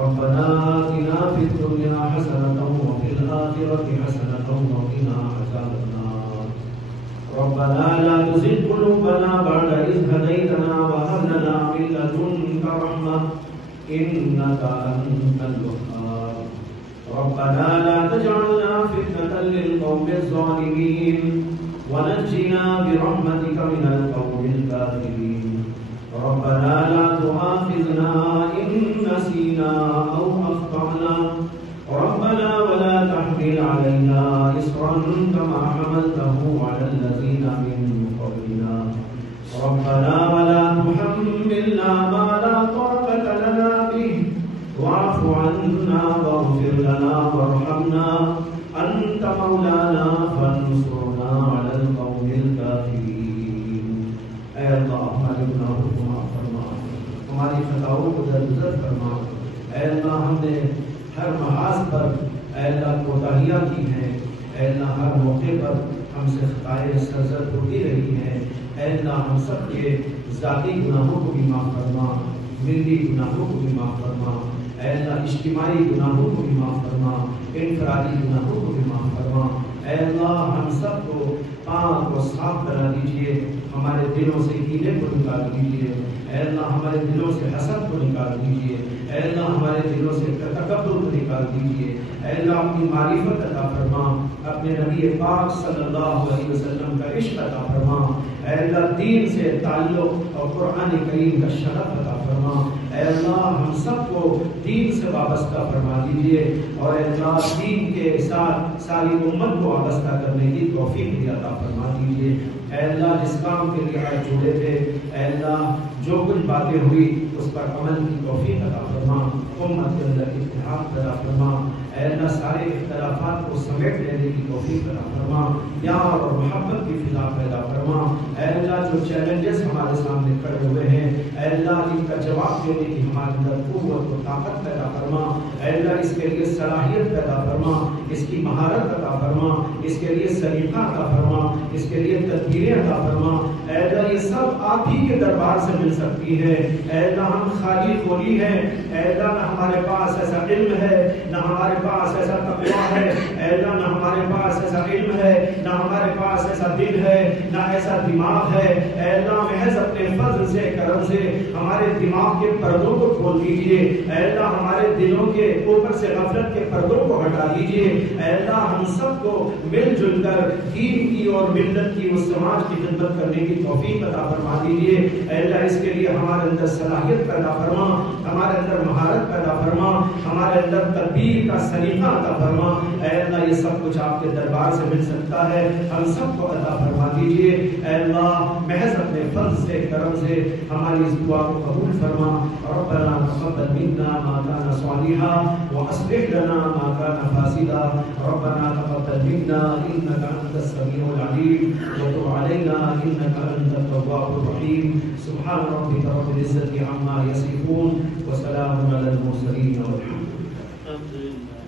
ربنا آتنا في الدنيا حسنة وفي الآخرة حسنة وقنا عذاب النار. ربنا لا تزغ قلوبنا بعد إذ هديتنا وهب لنا من لدنك رحمة إنك أنت الوهاب. ربنا لا تجعلنا فتنة للقوم الظالمين ونجنا برحمتك من القوم الكافرين. ربنا لا تؤاخذنا إن نسينا أو أخطأنا. ربنا ولا تحمل علينا إصرا كما حملته على الذين من قبلنا. ربنا ولا تحملنا ما لا طاقة لنا به واعف عنا واغفر لنا وارحمنا أنت مولانا فانصرنا على القوم الكافرين. اے اللہ ہمارے گناہوں کو معاف فرما، ہماری خطاؤں کو درگزر فرما. اے اللہ ہم نے ہر محاذ پر اے اللہ کوتاہیاں کی ہیں. اے اللہ ہر موقع پر ہم سے خطائیں سرزد ہوتی رہی ہیں. اے اللہ ہم سب کے ذاتی گناہوں کو بھی معاف فرما، ملی گناہوں کو بھی معاف فرما. اے اللہ اجتماعی گناہوں کو بھی معاف فرما، انفرادی گناہوں کو بھی معاف فرما. اے اللہ ہم سب کو پاک و صاف بنا دیجیے. ہمارے دلوں سے کینے کو نکال دیجیے. اے اللہ ہمارے دلوں سے حسد کو نکال دیجیے. اے اللہ ہمارے دلوں سے تکبر کو نکال دیجیے. اے اللہ اپنی معرفت عطا فرما، اپنے نبی پاک صلی اللہ علیہ وسلم کا عشق عطا فرما. اے اللہ دین سے تعلق اور قرآن کریم کا شرف عطا فرما. فرما. اے اللہ ہم سب کو دین سے وابستہ فرما دیجیے اور اے اللہ دین کے ساتھ ساری امت کو وابستہ کرنے کی توفیق بھی عطا فرما دیجیے. اے اللہ جس کام کے لیے آج جڑے تھے اے اللہ جو کچھ باتیں ہوئی اس پر عمل کی توفیق عطا فرما. امت کے اندر اتحاد پیدا فرما. اے اللہ سارے اختلافات کو سمیٹ لینے کی توفیق عطا فرما. پیار اور محبت کی فضا پیدا فرما. اے اللہ جو چیلنجز ہمارے سامنے کھڑے ہوئے ہیں اے اللہ ان کا جواب دینے کی ہمارے اندر قوت و طاقت پیدا فرما. اے اللہ اس کے لیے صلاحیت پیدا فرما, اس کی مہارت عطا فرما, اس کے لیے سلیقہ عطا فرما, اس کے لیے تدبیریں عطا فرما. اے اللہ یہ سب آپ ہی کے دربار سے مل سکتی ہے. اے اللہ ہم خالی خالی ہیں. اے اللہ نہ ہمارے پاس ایسا علم ہے, نہ ہمارے پاس ایسا تقویٰ ہے. اے اللہ نہ ہمارے پاس ایسا علم ہے, نہ ہمارے پاس ایسا دل ہے, نہ ایسا دماغ ہے. اے اللہ محض اپنے فضل سے کرم سے ہمارے دماغ کے پردوں کو کھول دیجیے. اے اللہ ہمارے دلوں کے اوپر سے غفلت کے پردوں کو ہٹا دیجیے. اے اللہ ہم سب کو مل جل کر دین کی اور ملت کی اور سماج کی خدمت کرنے کی توفیق عطا فرما دیجیے. اے اللہ اس کے لیے ہمارے اندر صلاحیت پیدا فرما, ہمارے اندر مہارت پیدا فرما, ہمارے اندر تدبیر کا سلیقہ عطا فرما. اے اللہ یہ سب کچھ آپ کے دربار سے مل سکتا ہے, ہم سب کو عطا فرما دیجیے. اے اللہ محض اپنے فضل سے کرم سے ہماری اس دعا کو قبول فرما. ربنا تقبل منا ما كان صالحا واصلح لنا ما كان فاسدا. ربنا تقبل منا انك انت السميع العليم وتب علينا انك انت التواب الرحيم. سبحان ربك رب العزة عما يصفون وسلام على المرسلين والحمد لله.